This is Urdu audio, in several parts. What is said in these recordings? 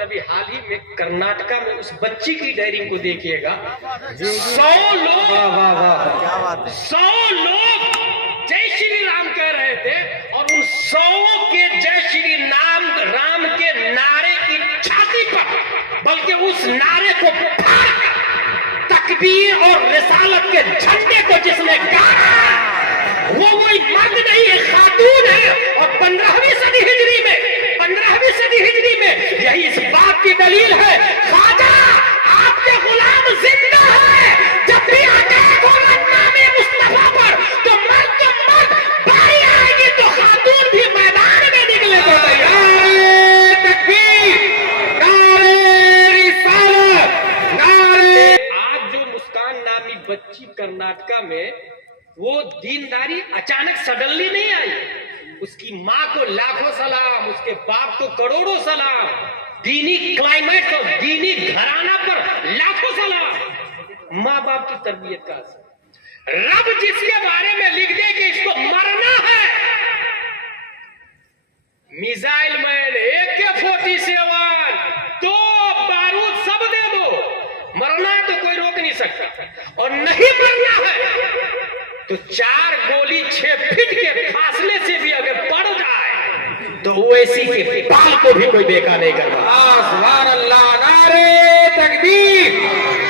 ابھی حال ہی میں کرناٹکا میں اس بچی کی ڈائرنگ کو دیکھیے گا. 100 لوگ جے شری رام کہہ رہے تھے اور ان 100 کے جے شری رام کے نعرے کی چھاتی پر بلکہ اس نعرے کو پھاڑ کر تکبیر اور رسالت کے جھنڈے کو جس نے گاڑا وہ کوئی مرد نہیں ہے، خاتون ہے. اور 15ویں صدی ہجری میں یہی اس بات کی دلیل ہے خواجہ آپ کے غلام زندہ ہے. جب بھی اٹیک ہوگا نام مصطفیٰ پر تو مرد باری آئے گی تو خاتون بھی میدان میں نکلے گا. تکبیر، نعرے رسالت، نعرے. آج جو مسکان نامی بچی کرناٹکا میں وہ دینداری اچانک سڈنلی نہیں آئی. اس کی ماں کو لاکھوں سلام، اس کے باپ کو کروڑوں سلام، دینی کلائمیٹ اور دینی گھرانہ پر لاکھوں سلام. ماں باپ کی تربیت کا اثر. رب جس کے بارے میں لکھ دے کہ اس کو مرنا ہے، میزائل مین، AK-47، 2 بارود سب دے دو، مرنا ہے تو کوئی روک نہیں سکتا. اور نہیں مرنا ہے تو 4 گولی 6 فٹ کے فاصلے سے بھی اگر پڑ جائے تو اویسی کے بال کو بھی کوئی دیکھا نہیں کرتا. سبحان اللہ. نعرے تکبیر،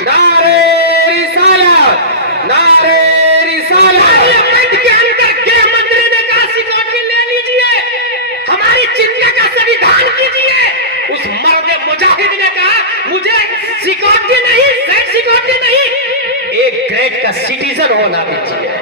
نعرے رسالت، نعرے رسالت. پارلیمنٹ کے اندر گৃہ منتری نے کہا سیکورٹی لے لیجئے، ہماری چنتا کا سنویدھان کیجئے. اس مرد مجاہد نے کہا مجھے سیکورٹی نہیں، سیکورٹی نہیں، ایک گریڈ کا سٹیزن ہونا دیجیے،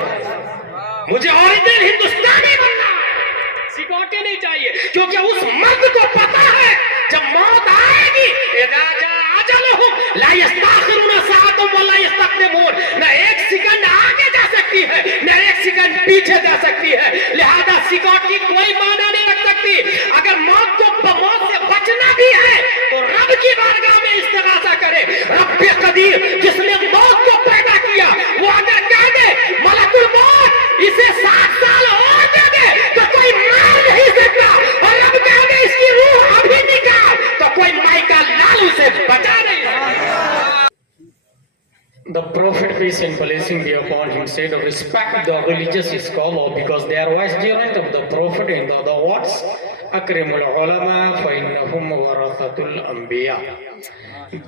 مجھے اوریجنل ہندوستانی بننا ہے، سیکورٹی نہیں چاہیے. کیونکہ اس مرد کو پتا ہے جب موت آئے گی اذا جاء اجلهم لا يستاخرون ساعة ولا يستقدمون، نہ 1 سیکنڈ آگے جا سکتی ہے نہ 1 سیکنڈ پیچھے جا سکتی ہے. لہذا سیکورٹی کوئی معنی نہیں رکھ سکتی. اگر موت سے بچنا بھی ہے تو رب کی بارگاہ میں استغاثہ کرے. رب قدیر جس نے موت کو پیدا کیا وہ اگر کہہ دے ملک الموت اسے 60 سال اور دے دے تو کوئی مار نہیں سکتا. اور رب کہہ دے اس کی روح ابھی نکال تو کوئی مائی کا لال اسے بچا نہیں سکتا. The Prophet, peace and blessing be upon him, said, respect the religious scholar because they are vicegerent of the Prophet. In the other words, akrimul ulama fa innahum warathatul anbiya.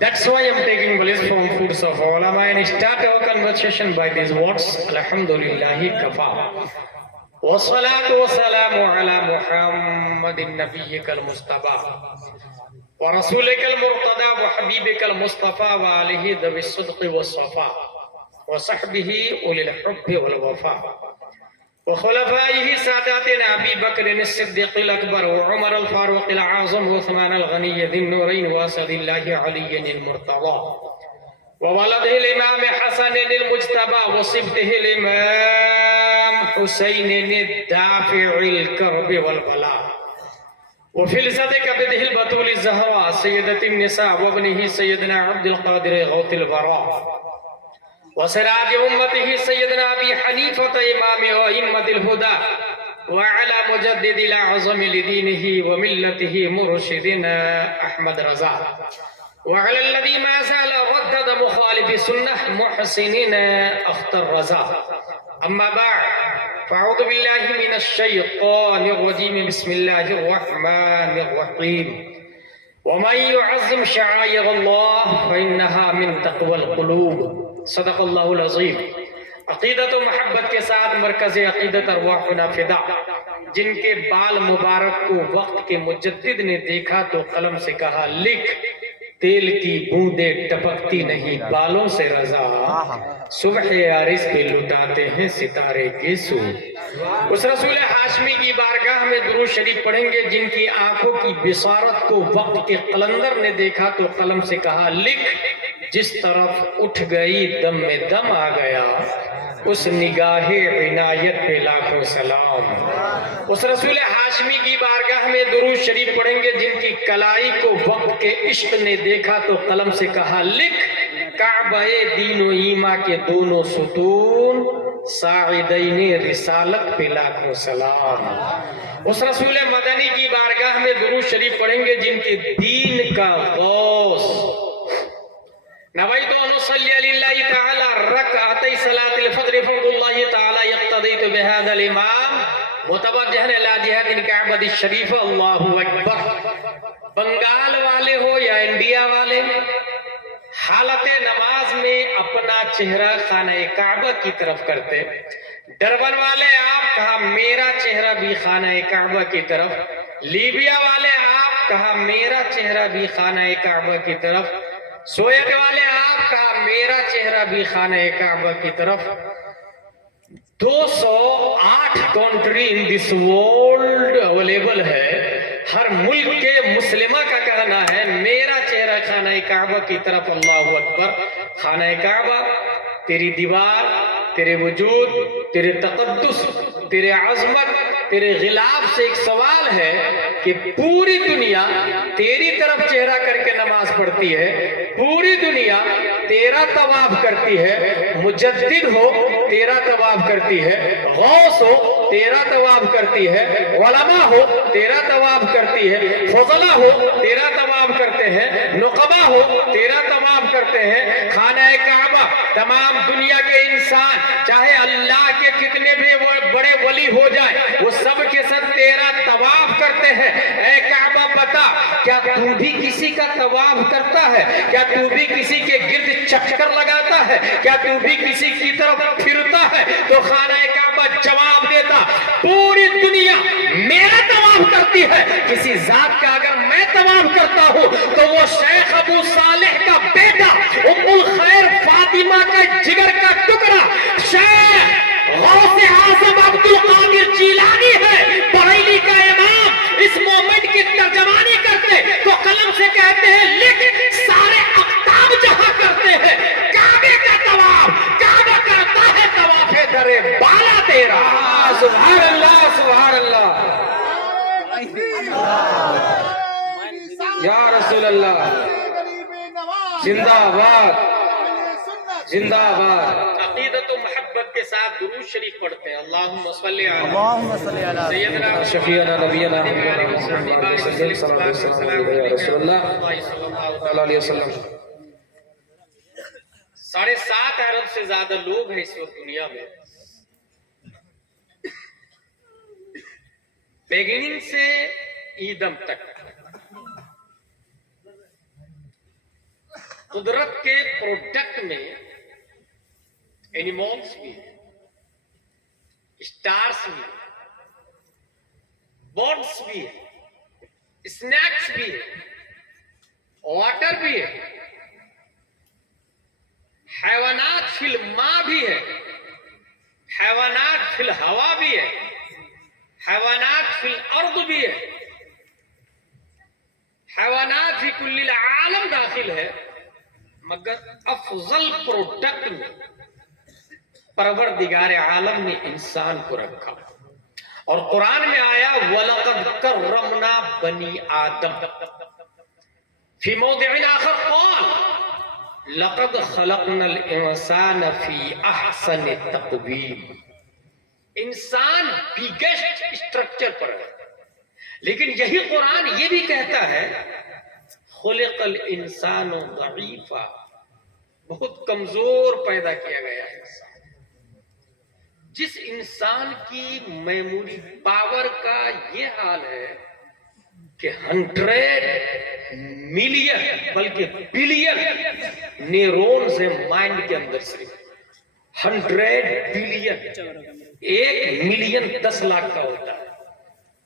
That's why I'm taking bliss from foods of ulama and start our conversation by these words. Alhamdulillahi kafa. Wassalatu wassalamu ala Muhammadin nabiyyikal mustafa. ورسولك المرتضى وحبيبك المصطفى وآله ذوي الصدق والصفاء وصحبه أولي الحب والوفاء وخلفائه ساداتنا أبي بكر الصديق الأكبر وعمر الفاروق الأعظم وعثمان الغني ذي النورين وأسد الله علي المرتضى وولده الإمام حسن المجتبى وصبته الإمام حسين الدافع الكرب والبلاء وفلسة كبده البتول الزهراء سيدة النساء وابنه سيدنا عبد القادر غوث البراء وسراج أمته سيدنا أبي حنيفة إمام وأئمة الهدى وعلى مجدد الأعظم لدينه وملته مرشدنا أحمد رضا وعلى الذي ما زال ردد مخالف سنة محسننا أختر رضا. أما بعد فأعوذ بالله من الشيطان الرجيم. بسم الله الرحمن الرحيم. ومن يعظم شعائر الله فإنها من تقوى القلوب. صدق اللہ العظیم. عقیدت و محبت کے ساتھ مرکز عقیدت ارواحنا فدا، جن کے بال مبارک کو وقت کے مجدد نے دیکھا تو قلم سے کہا لکھ، تیل کی بوندیں ٹپکتی نہیں بالوں سے رضا، صبح عارض پہ لٹاتے ہیں ستارے کے سور. اس رسول ہاشمی کی بارگاہ میں درود شریف پڑھیں گے جن کی آنکھوں کی بصارت کو وقت کے قلندر نے دیکھا تو قلم سے کہا لکھ، جس طرف اٹھ گئی دم میں دم آ گیا، اس نگاہ عنایت پہ لاکھوں سلام. اس رسول ہاشمی کی بارگاہ میں درود شریف پڑھیں گے جن کی کلائی کو وقت کے عشق نے دیکھا تو قلم سے کہا لکھ، کعبہ دین و ایمان کے دونوں ستون، ساعدین رسالت پہ لاکھوں سلام. اس رسول مدنی کی بارگاہ میں درود شریف پڑھیں گے جن کے دین کا غوث نویت ان اصلی للہ تعالی رکعتي صلاة الفجر فرض اللہ تعالی یقتضیت بهذا الامام متوجہ الى جہت الکعبۃ الشریف اللہ اکبر۔ بنگال والے ہو یا انڈیا والے، حالت نماز میں اپنا چہرہ خانہ کعبہ کی طرف کرتے۔ ڈربن والے آپ کہا میرا چہرہ بھی خانہ کعبہ کی طرف، لیبیا والے آپ کہا میرا چہرہ بھی خانہ کعبہ کی طرف، سویت والے آپ کہا میرا چہرہ بھی خانہ کعبہ کی طرف۔ 208 country in this world available ہے، ہر ملک کے مسلمہ کا کہنا ہے میرا چہرہ خانہ کعبہ کی طرف۔ اللہ اکبر۔ خانہ کعبہ تیری دیوار، تیرے وجود، تیرے تقدس، تیرے عظمت، تیرے غلاف سے ایک سوال ہے کہ پوری دنیا تیری طرف چہرہ کر کے نماز پڑھتی ہے، پوری دنیا تیرا طواف کرتی ہے، مجدد ہو تیرا طواف کرتی ہے، غوث ہو تیرا طواف کرتی ہے، علماء ہو تیرا طواف کرتی ہے، فضلہ ہو تیرا طواف کرتے ہیں، نقبہ ہو تیرا طواف کرتے ہیں۔ خانہ کعبہ تمام دنیا کے انسان چاہے اللہ کے کتنے بھی بڑے ولی ہو جائے وہ سب کے ساتھ تیرا طواف کرتے ہیں۔ اے کعبہ بتا، کیا تو بھی کسی کا طواف کرتا ہے؟ کیا تو بھی کسی کے گرد چکر لگاتا ہے؟ کیا تو بھی کسی کی طرف پھرتا ہے؟ تو خانہ کعبہ جواب دیتا پوری دنیا میرا طواف کرتی ہے، کسی ذات کا اگر میں طواف کرتا ہوں تو وہ شیخ ابو صالح کا بیٹا ام الخیر فاطمہ کا جگر کا ٹکڑا شیخ غوث اعظم عبد القادر جیلانی ہے، بریلی کا امام۔ اس مومنٹ کی ترجمانی کرتے تو قلم سے کہتے ہیں لیکن سارے اقطاب جہاں کرتے ہیں کعبے کا طواف، کعبہ کرتا ہے طواف درے بالا تیرا۔ سبحان اللہ، سبحان اللہ، یا رسول اللہ، زندہ آباد، زندہ آباد۔ عقیدت و محبت کے ساتھ درود شریف پڑھتے ہیں۔ اللہم صلی علی سیدنا شفیعنا نبینا محمد صلی اللہ علیہ وسلم۔ 7.5 ارب سے زیادہ لوگ ہیں اس وقت دنیا میں۔ بیگننگ سے ایدم تک قدرت کے پروڈکٹ میں اینیمالز بھی ہیں، اسٹارز بھی ہیں، برڈز بھی ہیں، اسنیکس بھی ہیں، واٹر بھی ہے، حیوانات فی الماء بھی ہے، حیوانات فی الہوا بھی ہے، حیوانات فی الارض بھی ہے، حیوانات فی کل العالم داخل ہے، مگر افضل پروڈکٹ میں پروردگار عالم نے انسان کو رکھا، اور قرآن میں آیا وَلَقَدْ كَرَّمْنَا بَنِي آدَمَ۔ فی موضع آخر قال لَقَدْ خَلَقْنَا الْإِنسَانَ فِي أَحْسَنِ تَقْوِيمٍ۔ انسان بگیسٹ اسٹرکچر پر ہے، لیکن یہی قرآن یہ بھی کہتا ہے خلق الانسان ضعیفا، بہت کمزور پیدا کیا گیا ہے انسان۔ جس انسان کی میموری پاور کا یہ حال ہے کہ 100 ملین بلکہ بلین نیورونز ہیں مائنڈ کے اندر، صرف 100 بلین، 1 ملین 10 لاکھ کا ہوتا ہے،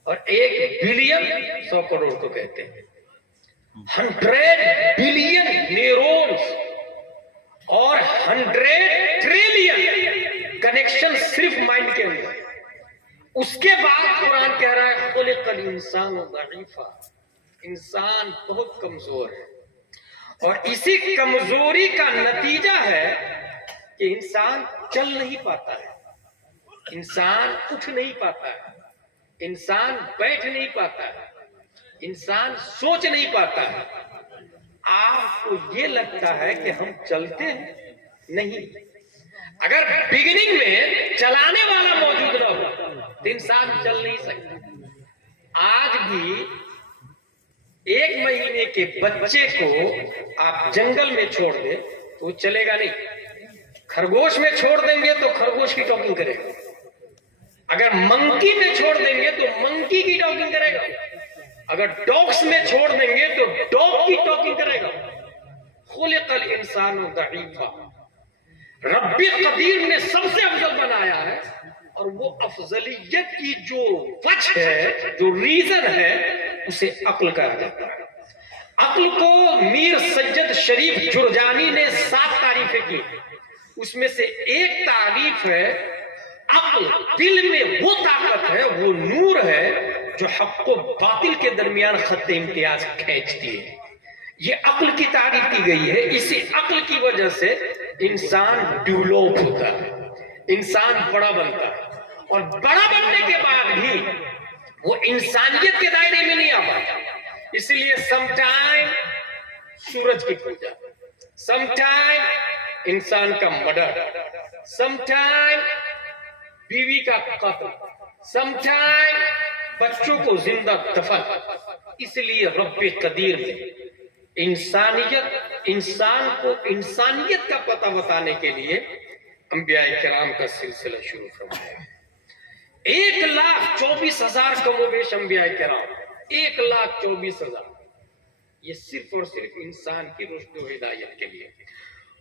اور 1 بلین 100 کروڑ کو کہتے ہیں۔ 100 بلین نیورونز اور 100 ٹریلین کنیکشن صرف مائنڈ کے اندر۔ اس کے بعد قرآن کہہ رہا ہے خلق الانسان ضعیفا، انسان بہت کمزور ہے، اور اسی کمزوری کا نتیجہ ہے کہ انسان چل نہیں پاتا ہے، انسان اٹھ نہیں پاتا ہے، انسان بیٹھ نہیں پاتا ہے، انسان سوچ نہیں پاتا ہے۔ آپ کو یہ لگتا ہے کہ ہم چلتے ہیں؟ نہیں، اگر بگننگ میں چلانے والا موجود نہ ہو تو انسان چل نہیں سکتا۔ آج بھی 1 مہینے کے بچے کو آپ جنگل میں چھوڑ دیں تو وہ چلے گا نہیں. خرگوش میں چھوڑ دیں گے تو خرگوش کی ٹاکنگ کرے گا. اگر منکی میں چھوڑ دیں گے تو منکی کی ٹاکنگ کرے گا. اگر ڈاگس میں چھوڑ دیں گے تو ڈاگ کی ٹاکنگ کرے گا. خلق الانسان ضعیفا. رب قدیر نے سب سے افضل بنایا ہے، اور وہ افضلیت کی جو وجہ ہے، جو ریزن ہے، اسے عقل کہا جاتا ہے. عقل کو میر سید شریف جرجانی نے 7 تعریفیں کی. اس میں سے ایک تعریف ہے عقل دل میں وہ طاقت ہے، وہ نور ہے جو حق و باطل کے درمیان خط امتیاز کھینچتی ہے. یہ عقل کی تعریف کی گئی ہے. اسی عقل کی وجہ سے انسان ڈیولپ ہوتا ہے، انسان بڑا بنتا ہے، اور بڑا بننے کے بعد بھی وہ انسانیت کے دائرے میں نہیں آ پاتا. اس لیے سم ٹائم سورج کی پوجا، سم ٹائم انسان کا مرڈر، سم ٹائم بیوی کا قتل، سم ٹائم بچوں کو زندہ دفن. اس لیے رب قدیر نے انسان کو انسانیت کا پتہ بتانے کے لیے انبیاء کرام کا سلسلہ شروع فرمایا. 1,24,000 کم و بیش انبیاء کرام، 1,24,000. یہ صرف اور صرف انسان کی رشد و ہدایت کے لیے.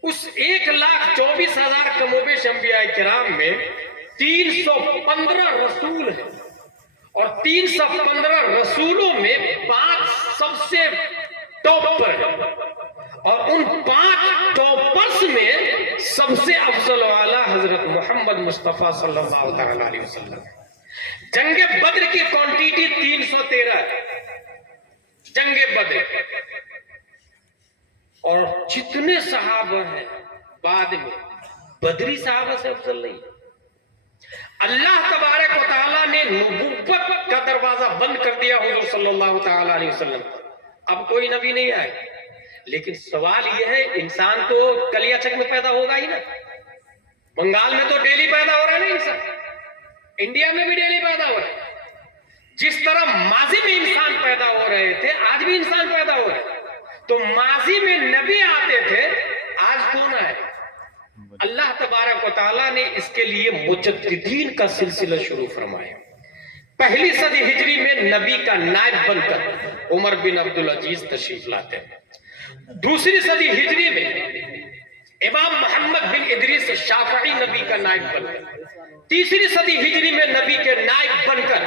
اس 1,24,000 کم و بیش انبیاء کرام میں 315 رسول ہیں، اور 315 رسولوں میں 5 سب سے ٹاپ پر ہیں، اور ان 5 ٹاپرز میں سب سے افضل والا حضرت محمد مصطفیٰ صلی اللہ علیہ وسلم. جنگ بدر کی کوانٹیٹی 313 ہے. جنگ بدر، اور جتنے صحابہ ہیں بعد میں بدری صحابہ سے افضل نہیں. اللہ تبارک و تعالیٰ نے نبوت کا دروازہ بند کر دیا حضور صلی اللہ تعالی علیہ وسلم. اب کوئی نبی نہیں آئے. لیکن سوال یہ ہے، انسان تو کلیاچک میں پیدا ہوگا ہی نا. بنگال میں تو ڈیلی پیدا ہو رہا ہے نا انسان، انڈیا میں بھی ڈیلی پیدا ہو رہا ہے. جس طرح ماضی میں انسان پیدا ہو رہے تھے، آج بھی انسان پیدا ہو رہے ہیں. تو ماضی میں نبی آتے تھے، آج کون آئے؟ اللہ تبارک و تعالیٰ نے اس کے لیے مجددین کا سلسلہ شروع فرمایا. پہلی صدی ہجری میں نبی کا نائب بن کر عمر بن عبدالعزیز تشریف لاتے ہیں. دوسری صدی ہجری میں امام محمد بن ادریس شافعی نبی کا نائب بن کر. تیسری صدی ہجری میں نبی کے نائب بن کر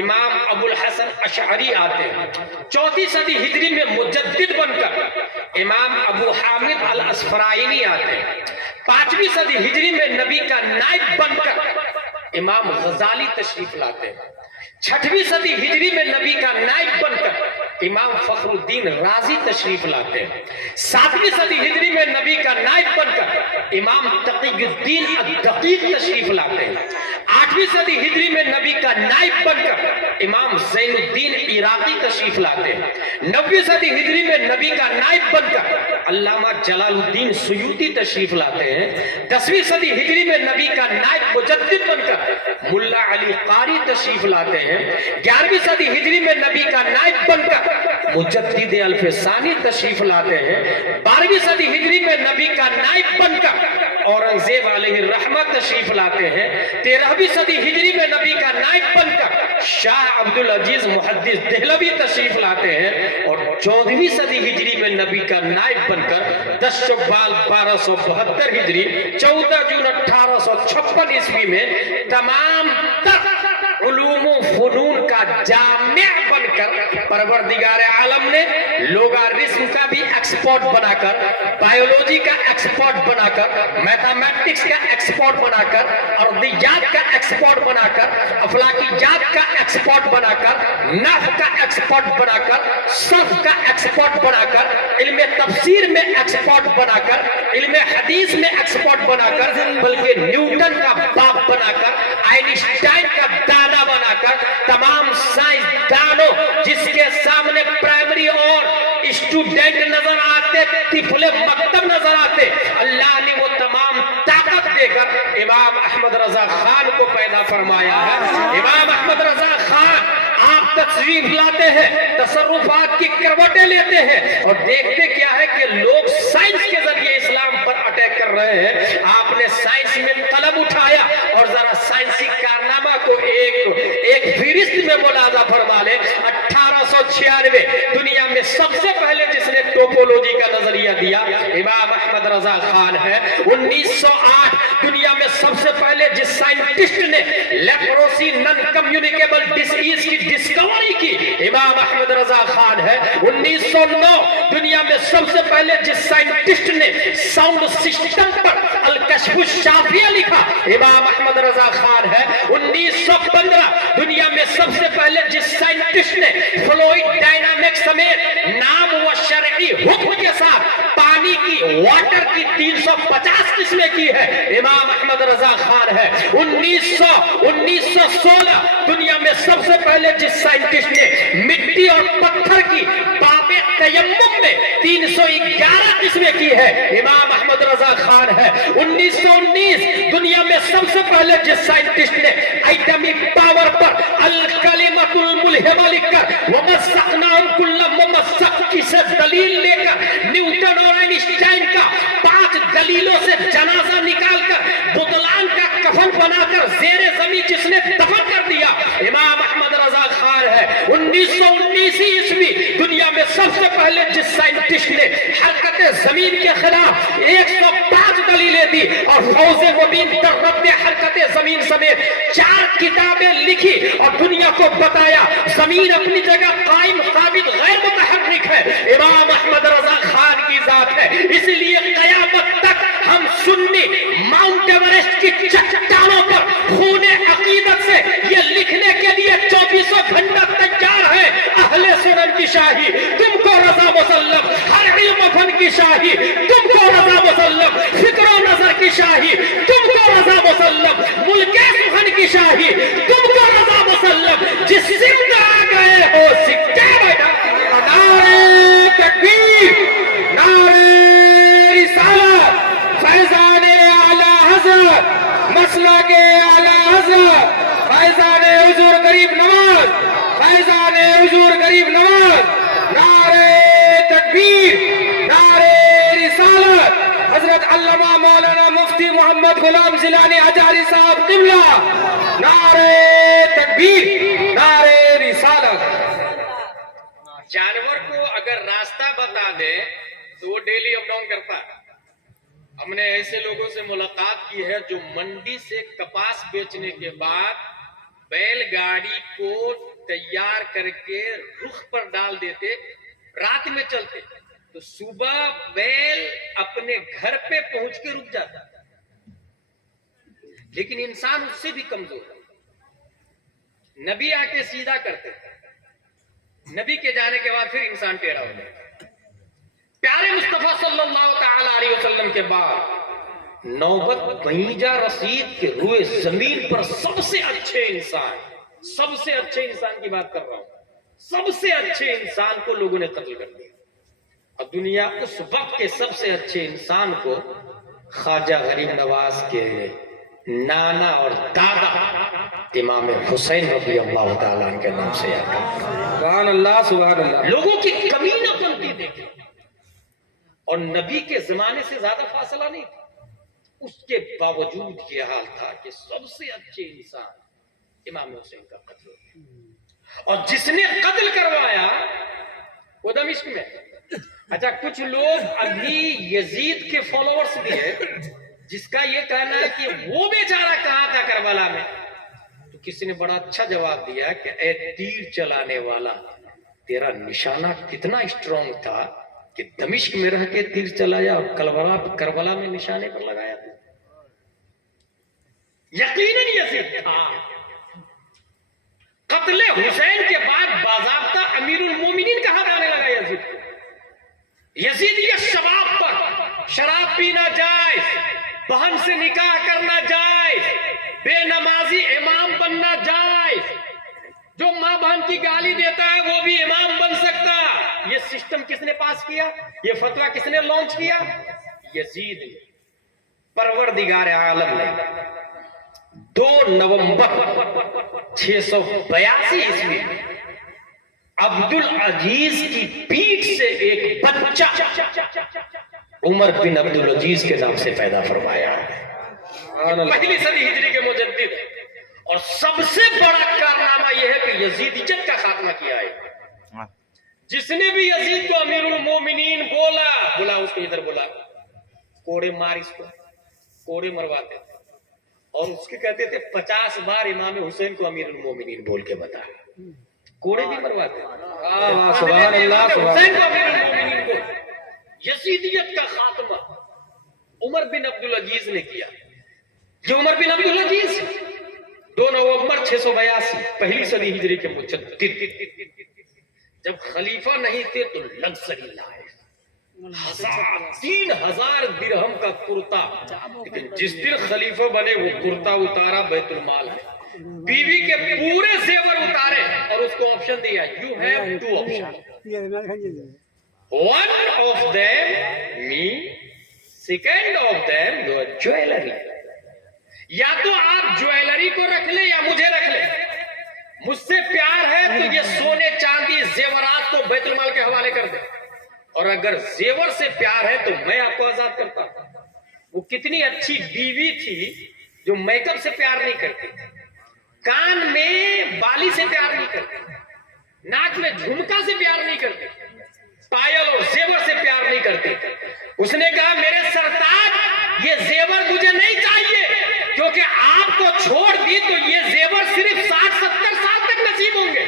امام ابو الحسن اشعری آتے ہیں. چوتھی صدی ہجری میں مجدد بن کر امام ابو حامد الاسفرائینی آتے ہیں. پانچویں صدی ہجری میں نبی کا نائب بن کر امام غزالی تشریف لاتے ہیں. چھٹویں صدی ہجری میں نبی کا نائب بن کر امام فخر الدین رازی تشریف لاتے ہیں. ساتویں صدی ہجری میں نبی کا نائب بن کر امام تقی الدین الدقیق تشریف لاتے ہیں. آٹھویں صدی ہجری میں نبی کا نائب بن کر امام زین الدین عراقی تشریف لاتے ہیں. 9ویں صدی ہجری میں نبی کا نائب بن کر علامہ جلال الدین سیوطی تشریف لاتے ہیں. 10ویں صدی ہجری میں نبی کا نائب مجدد بن کر ملا علی قاری تشریف لاتے ہیں. 11ویں صدی ہجری میں نبی کا نائب بن کر مجدد الف ثانی تشریف لاتے ہیں. 12ویں صدی ہجری میں نبی کا نائب بن کر اورنگزیب علیہ الرحمہ تشریف لاتے ہیں. 13ویں صدی ہجری میں نبی کا نائب بن کر شاہ عبدالعزیز محدث دہلوی تشریف لاتے ہیں. اور 14ویں صدی ہجری میں نبی کا نائب بن کر 10 شوال 1272 ہجری 14 جون 1856 عیسوی میں تمام علوم و فنون کا جامع بن کر پروردگار عالم نے لوگارثم کا بھی ایکسپورٹ بنا کر، بائیولوجی کا ایکسپورٹ بنا کر، میتھمیٹکس کا ایکسپورٹ بنا کر، ارضیات کا ایکسپورٹ بنا کر، افلاکیات کا ایکسپورٹ بنا کر، نحو کا ایکسپورٹ بنا کر، صرف کا ایکسپورٹ بنا کر، علم تفسیر میں ایکسپورٹ بنا کر، علم حدیث میں ایکسپورٹ بنا کر، بلکہ نیوٹن کا باپ بنا کر، آئنسٹائن کا دانا بنا کر، تمام سائنس دانوں جس کے سامنے پرائمری اور اسٹوڈنٹ نظر آتے، طفل مکتب نظر آتے، اللہ نے وہ تمام طاقت دے کر امام احمد رضا خان کو پیدا فرمایا ہے. امام احمد رضا خان آپ تشریف لاتے ہیں, تصرفات کی کروٹیں لیتے ہیں اور دیکھتے کیا ہے کہ لوگ سائنس کے ذریعے اسلام پر اٹیک کر رہے ہیں. آپ نے سائنس میں قلم اٹھایا اور ذرا سائنسی کارنامہ کو ایک فہرست میں ملاحظہ فرما لے. 1896 دنیا میں سب سے پہلے جس نے ٹوپولوجی کا نظریہ دیا امام احمد رضا خان ہے. 1908 دنیا میں سب سے پہلے جس سائنٹسٹ نے لیپروسی نن کمیونیکیبل ڈیزیز کی ڈسکوری کی امام احمد رضا خان ہے. 1909 دنیا میں سب سے پہلے جس سائنٹسٹ نے ساؤنڈ سسٹم پر الکشف الشافیہ لکھا امام احمد رضا خان ہے. 1915 دنیا میں سب سے پہلے جس سائنٹسٹ نے فلوئڈ ڈائنامکس سمیت نام و شرعی حکم کے ساتھ پانی کی واٹر کی 350 قسمیں کی ہے امام احمد رضا خان ہے. 1916 دنیا میں سب سے پہلے جس سائنٹسٹ نے مٹی اور پتھر کی باب تیمم میں 311 قسمیں کی ہے امام احمد رضا خان ہے. 1919 دنیا میں سب سے پہلے جس سائنٹسٹ نے ایٹمی پاور پر الکلمۃ الملہمہ لکھ کر ومسخناہم کل ممسخ کی سے دلیل لے کر نیوٹن اور آئنسٹائن کا 5 دلیلوں سے جنازہ نکال کر بطلان کا کفن بنا کر زیر زمین جس نے دفن کر دیا امام احمد رضا خان ہے. 1919 عیسوی دنیا میں سب سے پہلے جس سائنٹسٹ نے حرکت زمین کے خلاف 105 دلیلیں دی اور فوز مبین در رد حرکت زمین سمیت 4 کتابیں لکھی اور دنیا کو بتایا زمین اپنی جگہ قائم ثابت غیر متحرک ہے امام احمد رضا خان کی ذات ہے. اس لیے قیامت تک ہم سنی ماؤنٹ ایورسٹ کی چٹانوں پر خون عقیدت سے یہ لکھنے کے لیے 24 گھنٹہ تیار ہے اہل سنن کی شاہی تم کو رضا مسلم, ہر علم و فن کی شاہی تم کو رضا مسلم, فکر و نظر کی شاہی تم کو رضا مسلم, ملک سخن کی شاہی تم کو رضا مسلم. جس سمت آ گئے ہو سکتے بیٹا. نعرہ تکبیر, نعرہ رسالت, فیضان اعلی حضرت, مسلک اعلی حضرت, فیضان حضور غریب نواز, فیضان حضور غریب نواز. نعرہ تکبیر, نعرہ رسالت, حضرت علامہ مولانا مفتی محمد غلام زیلانی اجاری صاحب قبلہ. نعرہ تکبیر, نعرہ رسالت. جانور کو اگر راستہ بتا دے تو وہ ڈیلی اپ ڈاؤن کرتا ہے. ہم نے ایسے لوگوں سے ملاقات کی ہے جو منڈی سے کپاس بیچنے کے بعد بیل گاڑی کو تیار کر کے رخ پر ڈال دیتے, رات میں چلتے تو صبح بیل اپنے گھر پہ پہنچ کے رک جاتا. لیکن انسان اس سے بھی کمزور ہے. نبی آ کے سیدھا کرتے, نبی کے جانے کے بعد پھر انسان ٹیڑھا ہو جاتا. پیارے مصطفیٰ صلی اللہ تعالی علیہ وسلم کے بعد نوبت بھیجا رسید کے روئے زمین پر سب سے اچھے انسان, سب سے اچھے انسان کی بات کر رہا ہوں, سب سے اچھے انسان کو لوگوں نے قتل کر دیا. اور دنیا اس وقت کے سب سے اچھے انسان کو خواجہ غریب نواز کے نانا اور دادا امام حسین رضی اللہ تعالیٰ عنہ کے نام سے یاد کرتے ہیں. سبحان اللہ, سبحان اللہ. لوگوں کی کمینہ پنتی دیکھیں اور نبی کے زمانے سے زیادہ فاصلہ نہیں تھا. اس کے باوجود یہ حال تھا کہ سب سے اچھے انسان امام حسین کا قتل ہو گیا. اور جس نے قتل کروایا وہ دمشق میں. اچھا, کچھ لوگ ابھی یزید کے فالوورز بھی ہیں جس کا یہ کہنا ہے کہ وہ بیچارہ کہاں تھا کربلا میں. تو کسی نے بڑا اچھا جواب دیا کہ اے تیر چلانے والا, تیرا نشانہ کتنا اسٹرانگ تھا کہ دمشق میں رہ کے تیر چلایا اور کربلا میں نشانے پر لگایا تھا. یقیناً یزید تھا. قتل حسین کے بعد باضابطہ امیر المومنین کہا جانے لگا یزید کو. یزیدیت شباب پر شراب پینا جائز, بہن سے نکاح کرنا جائز, بے نمازی امام بننا جائز, جو ماں بہن کی گالی دیتا ہے وہ بھی امام بن سکتا. یہ سسٹم کس نے پاس کیا, یہ فتویٰ کس نے لانچ کیا؟ یزید نے. پروردگار عالم نے 2 نومبر 682 عیسوی عبد العزیز کی پیٹھ سے ایک بچہ عمر بن عبد العزیز کے نام سے پیدا فرمایا ہے. پہلی صدی ہجری کے مجدد. اور سب سے بڑا کارنامہ یہ ہے کہ یزیدیت کا خاتمہ کیا ہے. جس نے بھی یزید کو امیر المومنین بولا اس کو ادھر بولا, کوڑے مار, اس کو کوڑے مرواتے تھے اور اس کے کہتے تھے 50 بار امام حسین کو امیر المومنین بول کے بتا. کوڑے بھی مرواتے تھے. سبحان اللہ, حسین کو امیر المومنین کو. یزیدیت کا خاتمہ عمر بن عبد العزیز نے کیا. یہ عمر بن عبد العزیز 2 نومبر 682 پہلی صدی ہجری کے مجدد. جب خلیفہ نہیں تھے تو لگژری لائف 3000 درہم کا کرتا, لیکن جس دن خلیفہ بنے وہ کرتا اتارا بیت المال ہے. بیوی کے پورے زیور اتارے اور اس کو آپشن دیا, you have 2 option, one of them me, second of them your jewelry. یا تو آپ جویلری کو رکھ لیں یا مجھے رکھ لیں. مجھ سے پیار ہے تو یہ سونے چاندی زیورات کو بیت المال کے حوالے کر دیں, اور اگر زیور سے پیار ہے تو میں آپ کو آزاد کرتا ہوں. وہ کتنی اچھی بیوی تھی جو میک اپ سے پیار نہیں کرتی, کان میں بالی سے پیار نہیں کرتی, ناک میں جھمکا سے پیار نہیں کرتی, پائل اور زیور سے پیار نہیں کرتی. اس نے کہا میرے سرتاج یہ زیور مجھے نہیں چاہیے, کیونکہ آپ کو چھوڑ دی تو یہ زیور صرف 60-70 سال تک نصیب ہوں گے,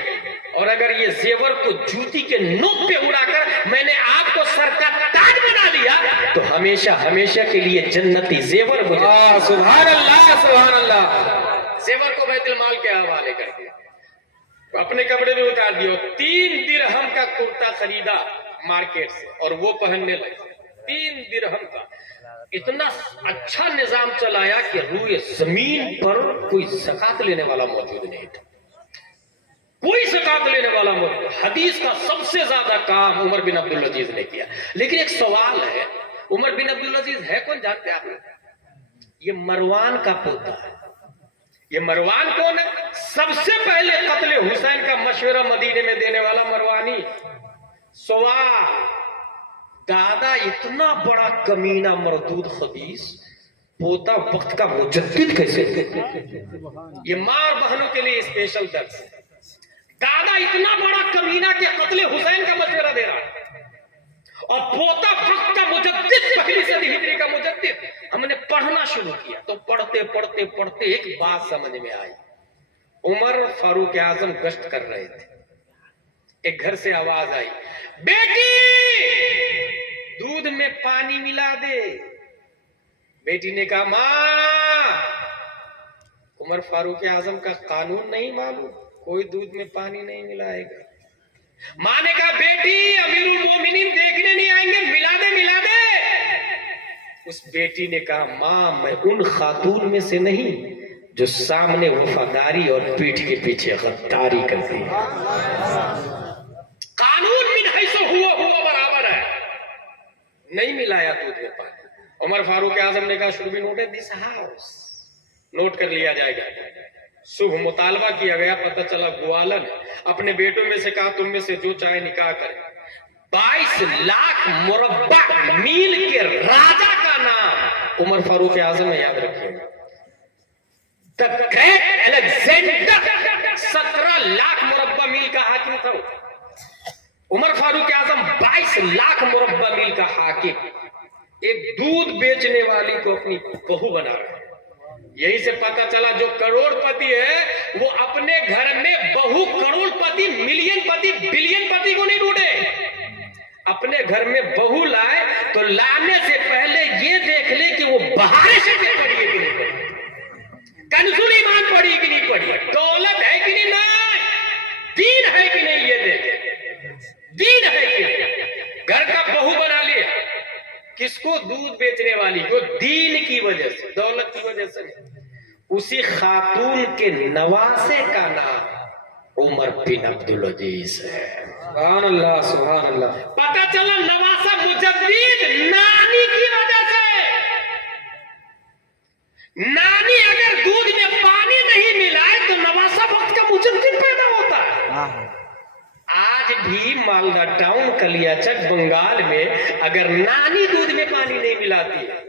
اور اگر یہ زیور کو جوتی کے نوک پہ اڑا کر میں نے آپ کو سر کا تاج بنا دیا تو ہمیشہ ہمیشہ کے لیے جنتی زیور مجھے. سبحان اللہ, سبحان اللہ. زیور کو بیت المال کے حوالے کر دیا, اپنے کپڑے میں اتار دیا. 3 درہم کا کرتا خریدا مارکیٹ سے اور وہ پہننے لگے. 3 درہم کا اتنا اچھا نظام چلایا کہ روئے زمین پر کوئی زکات لینے والا موجود نہیں تھا, کوئی زکات لینے والا موجود. حدیث کا سب سے زیادہ کام عمر بن عبد العزیز نے کیا. لیکن ایک سوال ہے, عمر بن عبد العزیز ہے کون جانتے ہیں آپ لوگ؟ یہ مروان کا پوتا ہے. یہ مروان کون ہے؟ سب سے پہلے قتل حسین کا مشورہ مدینے میں دینے والا مروانی. سوال, دادا اتنا بڑا کمینہ مردود خبیث, پوتا وقت کا مجدد کیسے؟ یہ ماں اور بہنوں کے لیے اسپیشل درس. دادا اتنا بڑا کمینہ کہ قتل حسین کا مشورہ دے رہا ہے, اور پوتا وقت کا مجدد, پہلی صدی ہجری کا مجدد. ہم نے پڑھنا شروع کیا تو پڑھتے پڑھتے پڑھتے ایک بات سمجھ میں آئی. عمر فاروق اعظم گشت کر رہے تھے, ایک گھر سے آواز آئی, بیٹی دودھ میں پانی ملا دے. بیٹی نے کہا ماں, عمر فاروق اعظم کا قانون نہیں معلوم, کوئی دودھ میں پانی نہیں ملائے گا. ماں نے کہا بیٹی امیر المومنین دیکھنے نہیں آئیں گے, ملا دے ملا دے. اس بیٹی نے کہا ماں میں ان خاتون میں سے نہیں جو سامنے وفاداری اور پیٹھ کے پیچھے غداری کرتی ہے. قانون من حیث ہوا برابر ہے. نہیں ملایا دودھ میں پانی. عمر فاروق اعظم نے کہا should be noted this house, note کر لیا جائے گا. صبح مطالبہ کیا گیا, پتہ چلا گوالا نے اپنے بیٹوں میں سے کہا تم میں سے جو چاہے نکاح کرے. 22 لاکھ مربع میل کے راجا کا نام عمر فاروق اعظم ہے, یاد رکھیے گا. The Great Alexander 17 لاکھ مربع میل کا حاکم تھا. عمر فاروق اعظم 22 لاکھ مربع میل کا حاکم. ایک دودھ بیچنے والی کو اپنی بہو بنا رہا ہے. یہی سے پتا چلا جو کروڑ پتی ہے وہ اپنے گھر میں بہو کروڑ پتی, ملین پتی, بلین پتی کو نہیں ڈھونڈے. اپنے گھر میں بہو لائے تو لانے سے پہلے یہ دیکھ لے کہ وہ بہارے سے پڑھی ہے کہ نہیں پڑھی, کنزول ایمان پڑھی ہے کہ نہیں پڑھی, دولت ہے کہ نہیں, دین ہے کہ نہیں, یہ دیکھ دین ہے کہ نہیں. گھر کا بہو بنا لیا. کس کو؟ دودھ بیچنے والی کو. دین کی وجہ سے, دولت کی وجہ سے نہیں. اسی خاتون کے نواسے کا نام عمر بن عبد العزیز ہے. سبحان اللہ, سبحان اللہ. پتہ چلا نواسا مجدد نانی کی وجہ سے. نانی اگر دودھ میں پانی نہیں ملائے تو نواسا وقت کا مجدد پیدا ہوتا ہے. آج کلیاچک بنگال میں اگر نانی دودھ میں پانی نہیں ملاتی ہے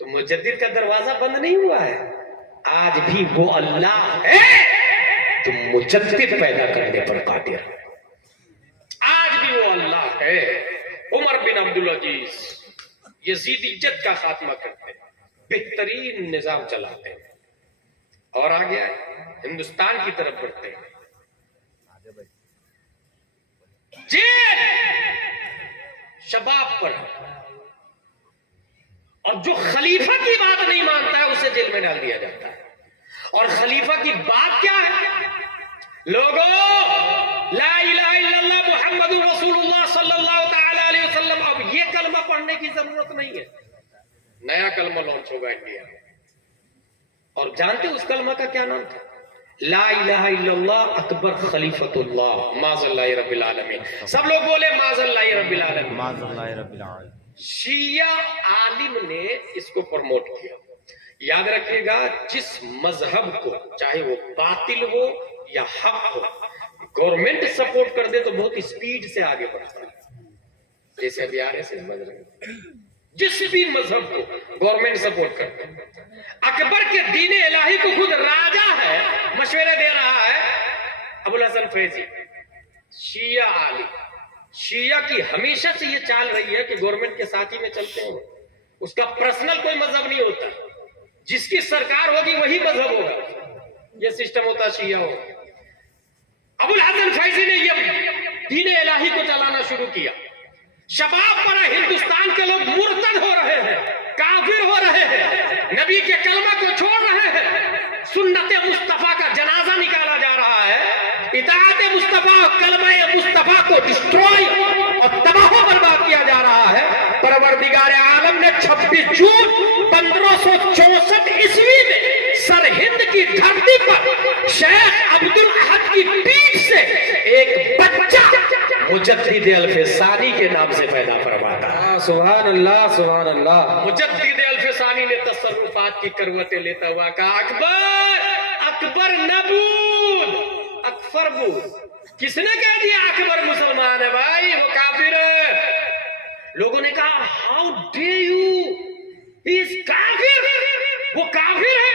تو مجدد کا دروازہ بند نہیں ہوا ہے. آج بھی وہ اللہ ہے تو مجدد پیدا کرنے پر قادر. آج بھی وہ اللہ ہے. عمر بن عبدالعزیز یزیدیت کا خاتمہ کرتے ہیں, بہترین نظام چلاتے ہیں, اور آگے ہندوستان کی طرف بڑھتے ہیں. جیل شباب پر, اور جو خلیفہ کی بات نہیں مانتا ہے اسے جیل میں ڈال دیا جاتا ہے. اور خلیفہ کی بات کیا ہے؟ لوگوں, لا الہ الا اللہ محمد رسول اللہ صلی اللہ تعالی علیہ وسلم. اب یہ کلمہ پڑھنے کی ضرورت نہیں ہے, نیا کلمہ لانچ ہوگا انڈیا میں. اور جانتے اس کلمہ کا کیا نام تھا؟ لا الہ الا اللہ اکبر خلیفۃ اللہ معاذ اللہ رب العالمین. سب لوگ بولے معاذ اللہ رب العالمین. معاذ اللہ رب العالمین. شیعہ عالم نے اس کو پروموٹ کیا. یاد رکھیے گا, جس مذہب کو چاہے وہ باطل ہو یا حق ہو, گورنمنٹ سپورٹ کر دے تو بہت اسپیڈ سے آگے بڑھتا ہے. جیسے ابھی آ رہے سے سمجھ رہے ہیں, جس بھی مذہب کو گورنمنٹ سپورٹ کرتے ہیں. اکبر کے دین الہی کو خود راجہ ہے مشورے دے رہا ہے ابو الحسن فیضی, شیعہ عالم. شیعہ کی ہمیشہ سے یہ چال رہی ہے کہ گورنمنٹ کے ساتھ ہی میں چلتے ہیں. اس کا پرسنل کوئی مذہب نہیں ہوتا, جس کی سرکار ہوگی وہی مذہب ہوگا. یہ سسٹم ہوتا شیعہ ہوگا. ابو الحسن فیضی نے یہ دین الہی کو چلانا شروع کیا. شباب پر ہندوستان کے لوگ مرتد ہو رہے ہیں, کافر ہو رہے ہیں, نبی کے کلمہ کو چھوڑ رہے ہیں, سنت مصطفیٰ کا جنازہ نکالا جا رہا ہے, اطاعت مصطفیٰ کلمہ مصطفیٰ کو ڈسٹروئی اور تباہ و برباد کیا جا رہا ہے. پروردگار عالم نے 26 جون 1564 عیسوی میں سرہند کی دھرتی پر شیخ عبد الاحد کی پیٹھ سے ایک بچہ مجدد الفسانی کے نام سے پیدا فرماتا. سبحان اللہ سبحان اللہ. مجدد الفسانی نے تصرفات کی کروٹیں لیتا ہوا کہا, اکبر اکبر نبود اکبر بود. کس نے کہہ دیا اکبر مسلمان ہے بھائی, وہ کافر ہے. لوگوں نے کہا ہاؤ ڈے یو, ہی از کافر, وہ کافر ہے.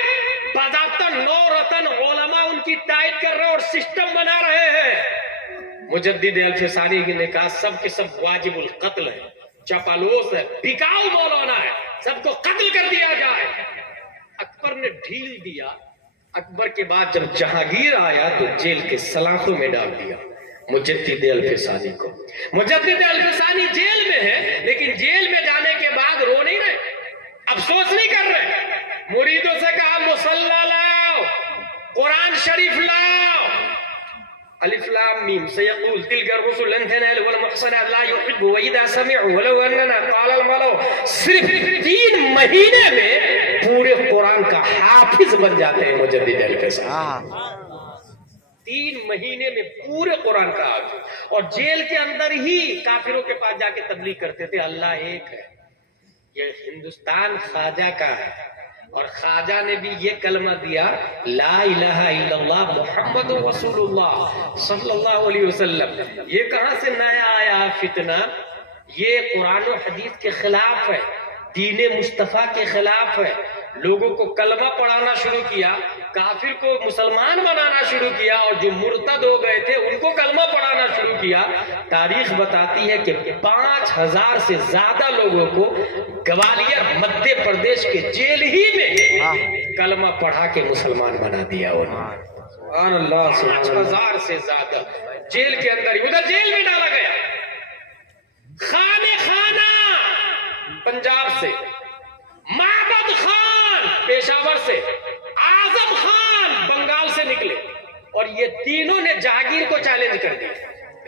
باضابطہ 9 رتن علماء ان کی تائید کر رہے اور سسٹم بنا رہے ہیں. مجدد الفسانی نے کہا سب کے سب واجب القتل ہے, چپالوس ہے, بکاؤ مولانا ہے, سب کو قتل کر دیا جائے. اکبر نے ڈھیل دیا. اکبر کے بعد جب جہانگیر آیا تو جیل کے سلاخوں میں ڈال دیا مجدد الفسانی کو. مجدد الفسانی جیل میں ہے, لیکن جیل میں جانے کے بعد رو نہیں رہے, افسوس نہیں کر رہے. مریدوں سے کہا مصلی لاؤ, قرآن شریف لاؤ. الف لام میم سيقول تلك الرسل لن تنالوا والمحصنات لا يحب واذا سمعوا ولو اننا قال الملأ. صرف 3 مہینے میں پورے قرآن کا حافظ بن جاتے ہیں مجدد الفسانی. 3 مہینے میں پورے قرآن کا حافظ, اور جیل کے اندر ہی کافروں کے پاس جا کے تبلیغ کرتے تھے اللہ ایک ہے. یہ ہندوستان خواجہ کا ہے, اور خواجہ نے بھی یہ کلمہ دیا لا الہ الا اللہ محمد رسول اللہ صلی اللہ علیہ وسلم. یہ کہاں سے نیا آیا فتنہ؟ یہ قرآن و حدیث کے خلاف ہے, دین مصطفیٰ کے خلاف ہے. لوگوں کو کلمہ پڑھانا شروع کیا, کافر کو مسلمان بنانا شروع کیا, اور جو مرتد ہو گئے تھے ان کو کلمہ پڑھانا شروع کیا. تاریخ بتاتی ہے کہ 5000 سے زیادہ لوگوں کو گوالیر مدھیہ پردیش کے جیل ہی میں کلمہ پڑھا کے مسلمان بنا دیا انہوں. سبحان اللہ. 5000 سے زیادہ جیل کے اندر ہی, ادھر جیل میں ڈالا گیا. خانہ پنجاب سے, معبد خان پیشاور سے, اعظم خان بنگال سے نکلے, اور یہ تینوں نے جہانگیر کو چیلنج کر دیا.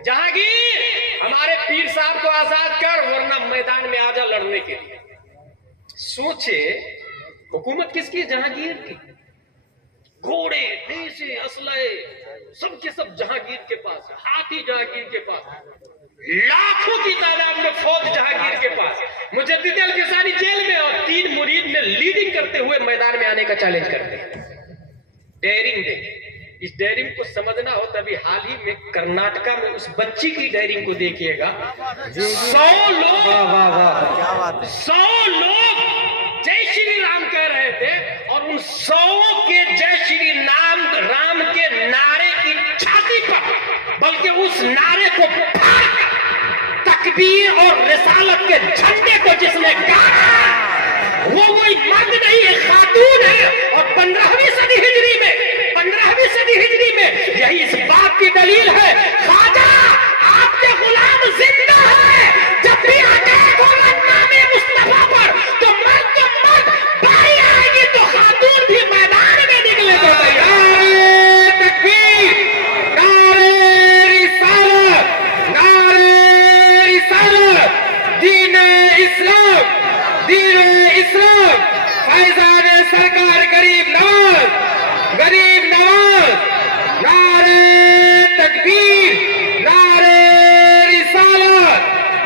جہانگیر ہمارے پیر صاحب کو آزاد کر ورنہ میدان میں آجا لڑنے کے لیے. سوچے حکومت کس کی؟ جہانگیر کی. گھوڑے, نیزے, اسلحے سب کے سب جہانگیر کے پاس, ہاتھی جہانگیر کے پاس, لاکھوں کی تعداد میں فوج جہانگیر کے پاس. مجدد الفسانی جیل میں, اور 3 مرید نے لیڈنگ کرتے ہوئے میدان میں آنے کا چیلنج کرتے ہیں. ڈیرنگ دے. اس ڈیرنگ کو سمجھنا ہو تبھی حال ہی میں کرناٹکا میں اس بچی کی ڈیرنگ کو دیکھیے گا. 100 لوگ جے شری رام کہہ رہے تھے اور ان 100 کے جے شری رام کے نعرے کی چھاتی پر بلکہ اس نعرے کو پھاڑ کر تکبیر اور رسالت کے جھنڈے کو جس نے گاڑا وہ کوئی مرد نہیں ہے، خاتون ہے. اور 15ویں صدی ہجری میں یہی اس بات کی دلیل ہے خواجہ آپ کے غلام زندہ ہے. جب بھی اٹیک ہوگا نام مصطفیٰ پر تو مرد باری آئے گی تو خاتون بھی میدان میں نکلے گا. نعرہ تکبیر، نعرہ رسالت، نعرہ رسالت، دین اسلام، دین اسلام، فیضان سرکار غریب نواز، نعرہ تکبیر، نعرہ رسالت،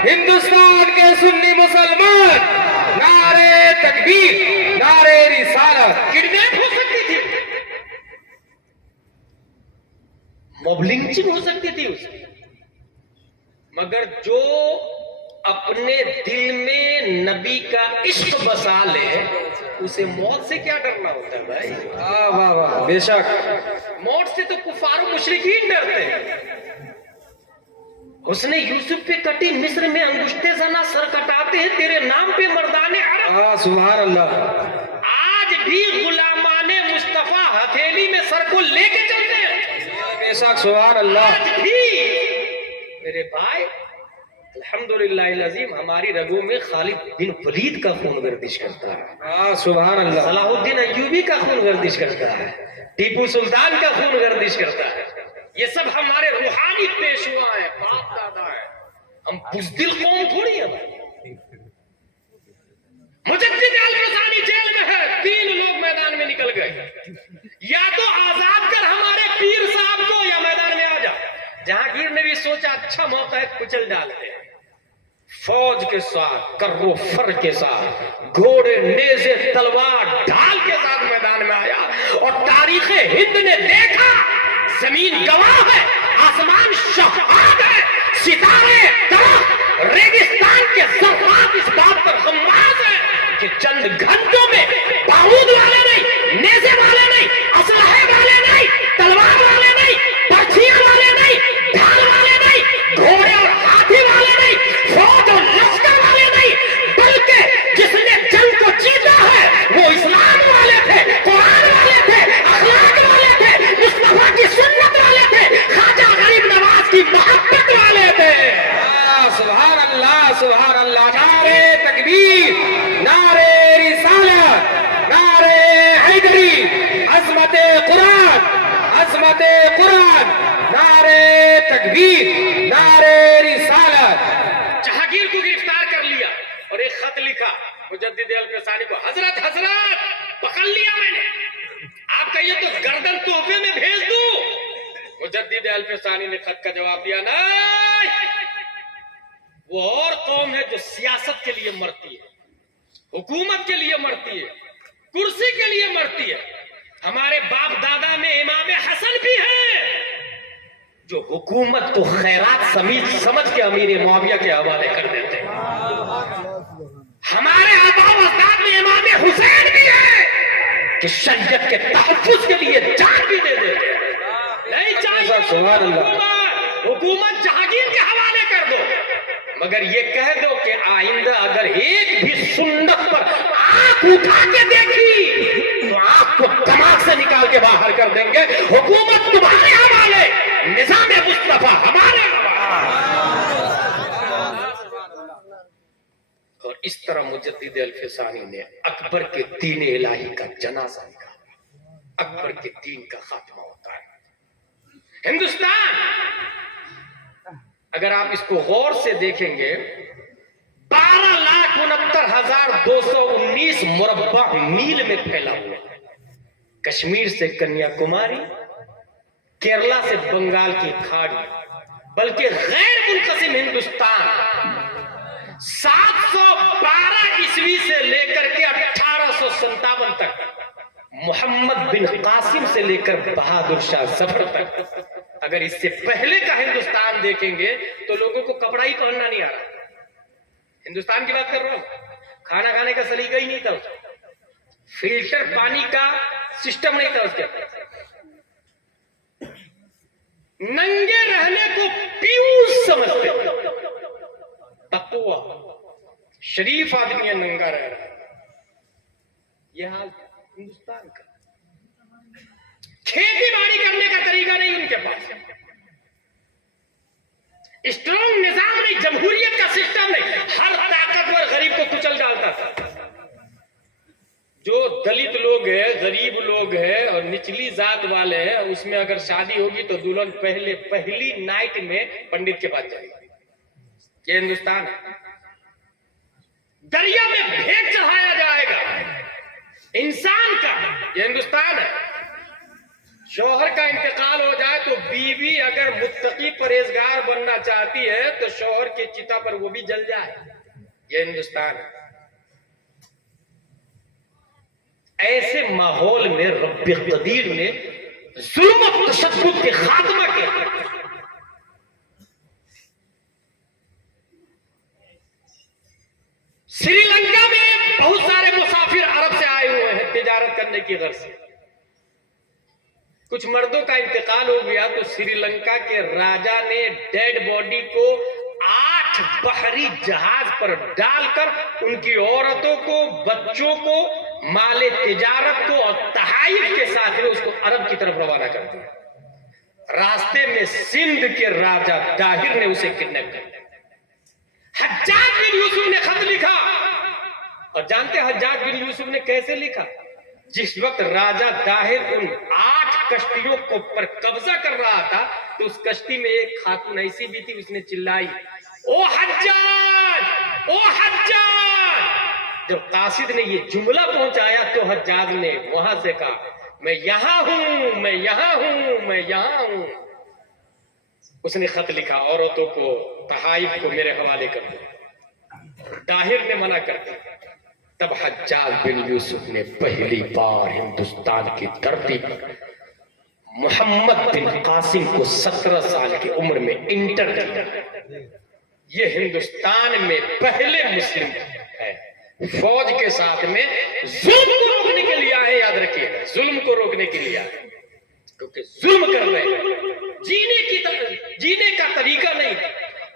ہندوستان کے سنی مسلمان، نعرہ تکبیر، نعرہ رسالت. کڈنیپ ہو سکتی تھی، موب لنچنگ ہو سکتی تھی اس کی، مگر جو اپنے دل میں نبی کا عشق بسا لے اسے موت سے کیا ڈرنا ہوتا ہے بھائی. واہ واہ، بے شک. موت سے تو کفار و مشرکین ڈرتے ہیں. حسن یوسف پہ کٹی مصر میں انگشتے زنا سر کٹاتے ہیں تیرے نام پہ مردان عرب. سبحان اللہ. آج بھی غلامان مصطفیٰ ہتھیلی میں سر کو لے کے چلتے ہیں. بے شک، سبحان اللہ. آج بھی میرے بھائی الحمدللہ العظیم ہماری رگوں میں خالد بن ولید کا خون گردش کرتا ہے. سبحان اللہ. صلاح الدین ایوبی کا خون گردش کرتا ہے، ٹیپو سلطان کا خون گردش کرتا ہے. یہ سب ہمارے روحانی پیشوا ہیں، باپ دادا ہیں. ہم بزدل قوم تھوڑی ہیں. مجدد الفسانی جیل میں ہے، 3 لوگ میدان میں نکل گئے. یا تو آزاد کر ہمارے پیر صاحب کو یا میدان میں آ جا. جہانگیر نے بھی سوچا اچھا موقع ہے، کچل ڈالتے ہیں. فوج کے ساتھ، کرو فر کے ساتھ، گھوڑے، نیزے، تلوار، ڈھال کے ساتھ میدان میں آیا. اور تاریخ ہند نے دیکھا، زمین گواہ ہے، آسمان شہاد ہے، ستارے، درخت، ریگستان کے ذرات اس بات پر غماز ہے کہ چند گھنٹوں میں بارود والے نہیں، نیزے والے نہیں، اسلحے والے نہیں، تلوار والے نہیں، پرچیاں والے نہیں، ڈھال والے نہیں، گھوڑے اور ہاتھی والے نہیں، فوج اور لشکر والے نہیں، بلکہ جس نے جنگ کو جیتا ہے وہ اسلام والے تھے، قرآن والے تھے، اخلاق والے تھے، مصطفیٰ کی سنت والے تھے، خواجہ غریب نواز کی محبت والے تھے. سبحان اللہ، سبحان اللہ. نعرہ تکبیر، نعرہ رسالت، نعرہ حیدری، عظمت قرآن، عظمت قرآن، نعرہ تکبیر، نعرہ رسالت. جہانگیر کو گرفتار کر لیا اور ایک خط لکھا مجدد الفسانی کو، حضرت پکڑ لیا میں نے، آپ کہیے تو گردن تحفے میں بھیج دوں. مجدد الفسانی نے خط کا جواب دیا، نہیں، وہ اور قوم ہے جو سیاست کے لیے مرتی ہے، حکومت کے لیے مرتی ہے، کرسی کے لیے مرتی ہے. ہمارے باپ دادا میں امام حسن بھی ہے جو حکومت کو خیرات سمجھ کے امیر معاویہ کے حوالے کر دیتے ہیں. ہمارے آباء و اجداد میں امام حسین بھی ہے کہ شریعت کے تحفظ کے لیے جان بھی دے دیتے ہیں. نہیں چاہیے حکومت جہانگیر کے حوالے کر دو، مگر یہ کہہ دو کہ آئندہ اگر ایک بھی سنت پر آنکھ اٹھا کے دیکھی تو آنکھ کو دماغ سے نکال کے باہر کر دیں گے. حکومت تمہارے حوالے، نظام مصطفیٰ ہمارے حوالے. اور اس طرح مجدد الفسانی نے اکبر کے دین الہی کا جنازہ نکالا. اکبر کے دین کا خاتمہ ہوتا ہے. ہندوستان اگر آپ اس کو غور سے دیکھیں گے 12,69,219 مربع میل میں پھیلا ہوا ہے. کشمیر سے کنیا کماری، کیرلا سے بنگال کی کھاڑی، بلکہ غیر منقسم ہندوستان 712 عیسوی سے لے کر کے 1857 تک محمد بن قاسم سے لے کر بہادر شاہ ظفر تک، اگر اس سے پہلے کا ہندوستان دیکھیں گے تو لوگوں کو کپڑا ہی پہننا نہیں آ رہا. ہندوستان کی بات کر رہا ہوں، کھانا کھانے کا سلیقہ ہی نہیں تھا اس کا، فلٹر پانی کا سسٹم نہیں تھا اس کے، ننگے رہنے کو پیوس سمجھتے، تقوی، شریف آدمی ہے ننگا رہ رہا. یہ حال ہندوستان کا. کھیتی باڑی کرنے کا طریقہ نہیں ان کے پاس، اسٹرانگ نظام نہیں، جمہوریت کا سسٹم نہیں، ہر طاقتور غریب کو کچل ڈالتا تھا. جو دلت لوگ ہیں، غریب لوگ ہیں اور نچلی ذات والے ہیں، اس میں اگر شادی ہوگی تو دلہن پہلی نائٹ میں پنڈت کے پاس جائے گی. یہ ہندوستان ہے. دریا میں بھیگ چڑھایا جائے گا انسان کا، یہ ہندوستان ہے. شوہر کا انتقال ہو جائے تو بیوی اگر متقی پرہیزگار بننا چاہتی ہے تو شوہر کی چتا پر وہ بھی جل جائے. یہ ہندوستان ہے. ایسے ماحول میں رب قدیر نے ظلم و تشدد کے خاتمہ کیا. سری لنکا میں بہت سارے مسافر عرب سے آئے ہوئے ہیں تجارت کرنے کی غرض سے. کچھ مردوں کا انتقال ہو گیا تو سری لنکا کے راجا نے ڈیڈ باڈی کو 8 بحری جہاز پر ڈال کر ان کی عورتوں کو، بچوں کو، مال تجارت کو اور تحائف کے ساتھ میں اس کو عرب کی طرف روانہ کر دیا. راستے میں سندھ کے راجا طاہر نے اسے کڈنیپ کر دیا. حجاج بن یوسف نے خط لکھا، اور جانتے حجاج بن یوسف نے کیسے لکھا؟ جس وقت راجا طاہر ان 8 کشتیوں کو پر قبضہ کر رہا تھا تو اس کشتی میں ایک خاتون ایسی بھی تھی، اس نے چلائی، او حجاج، او حجاج. جب قاصد نے یہ جملہ پہنچایا تو حجاج نے وہاں سے کہا، میں یہاں ہوں، میں یہاں ہوں، میں یہاں ہوں. اس نے خط لکھا، عورتوں کو، تحائف کو میرے حوالے کر دو. طاہر نے منع کر دیا. تب حجاج بن یوسف نے پہلی بار ہندوستان کی دھرتی پر محمد بن قاسم کو 17 سال کی عمر میں انٹر کیا. یہ ہندوستان میں پہلے مسلم ہے. فوج کے ساتھ میں ظلم کو روکنے کے لیے آئے، یاد رکھیے، ظلم کو روکنے کے لیے آئے، کیونکہ ظلم کر رہے ہیں. جینے کا طریقہ نہیں.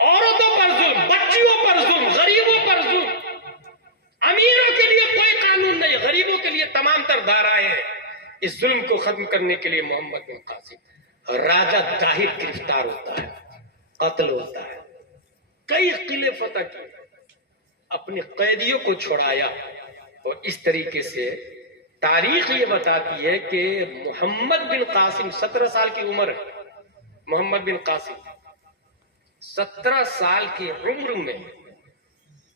عورتوں پر ظلم، بچیوں پر ظلم، غریبوں پر ظلم. امیروں کے لیے کوئی قانون نہیں، غریبوں کے لیے تمام تر دھارائیں ہیں. اس ظلم کو ختم کرنے کے لیے محمد بن قاسم، راجا طاہر گرفتار ہوتا ہے، قتل ہوتا ہے. کئی قلعے فتح کیے، اپنے قیدیوں کو چھڑایا. اور اس طریقے سے تاریخ یہ بتاتی ہے کہ محمد بن قاسم 17 سال کی عمر ہے. محمد بن قاسم 17 سال کی عمر میں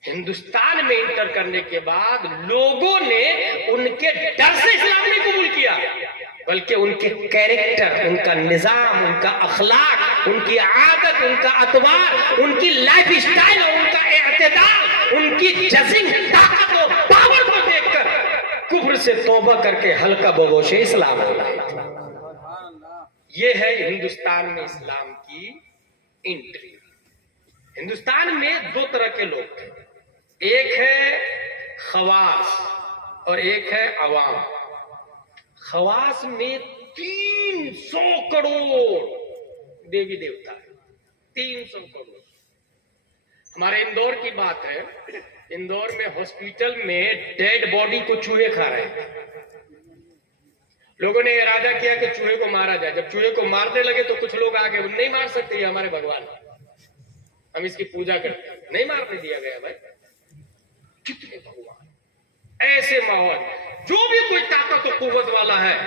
ہندوستان میں انٹر کرنے کے بعد لوگوں نے ان کے ڈر سے اسلام نہیں قبول کیا، بلکہ ان کے کیریکٹر، ان کا نظام، ان کا اخلاق، ان کی عادت، ان کا اطوار، ان کی لائف اسٹائل اور ان کا اعتدال، ان کی جزنگ طاقت و پاور کو دیکھ کر کفر سے توبہ کر کے ہلکا بگوش اسلام ہو رہے تھے. یہ ہے ہندوستان میں اسلام کی انٹری. ہندوستان میں 2 طرح کے لوگ تھے، ایک ہے خواص اور ایک ہے عوام. خواص میں 300 کروڑ دیوی دیوتا ہے، 300 کروڑ. ہمارے اندور کی بات ہے، اندور میں ہاسپٹل میں ڈیڈ باڈی کو چوہے کھا رہے تھے. لوگوں نے ارادہ کیا کہ چوہے کو مارا جائے. جب چوہے کو مارنے لگے تو کچھ لوگ آگے، نہیں مار سکتے، یہ ہمارے بھگوان، ہم اس کی پوجا کرتے ہیں. نہیں مارنے دیا گیا. بھائی کتنے بھگوان! ایسے ماحول جو بھی کوئی طاقت و قوت والا ہے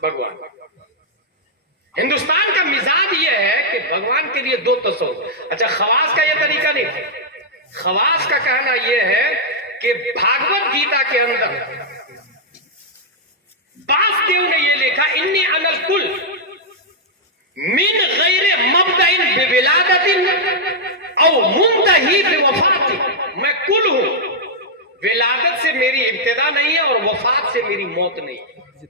بھگوان. ہندوستان کا مزاج یہ ہے کہ بھگوان کے لیے 2 تصور. اچھا، خواص کا یہ طریقہ نہیں. خواص کا کہنا یہ ہے کہ بھاگوت گیتا کے اندر باسدیو نے یہ لکھا، انی انا الکل من غیر مبدأ بولادت او منتہی بوفات. میں کل ہوں، ولادت سے میری ابتدا نہیں ہے اور وفات سے میری موت نہیں ہے.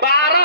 12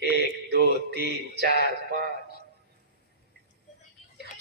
1 2 3 4 5।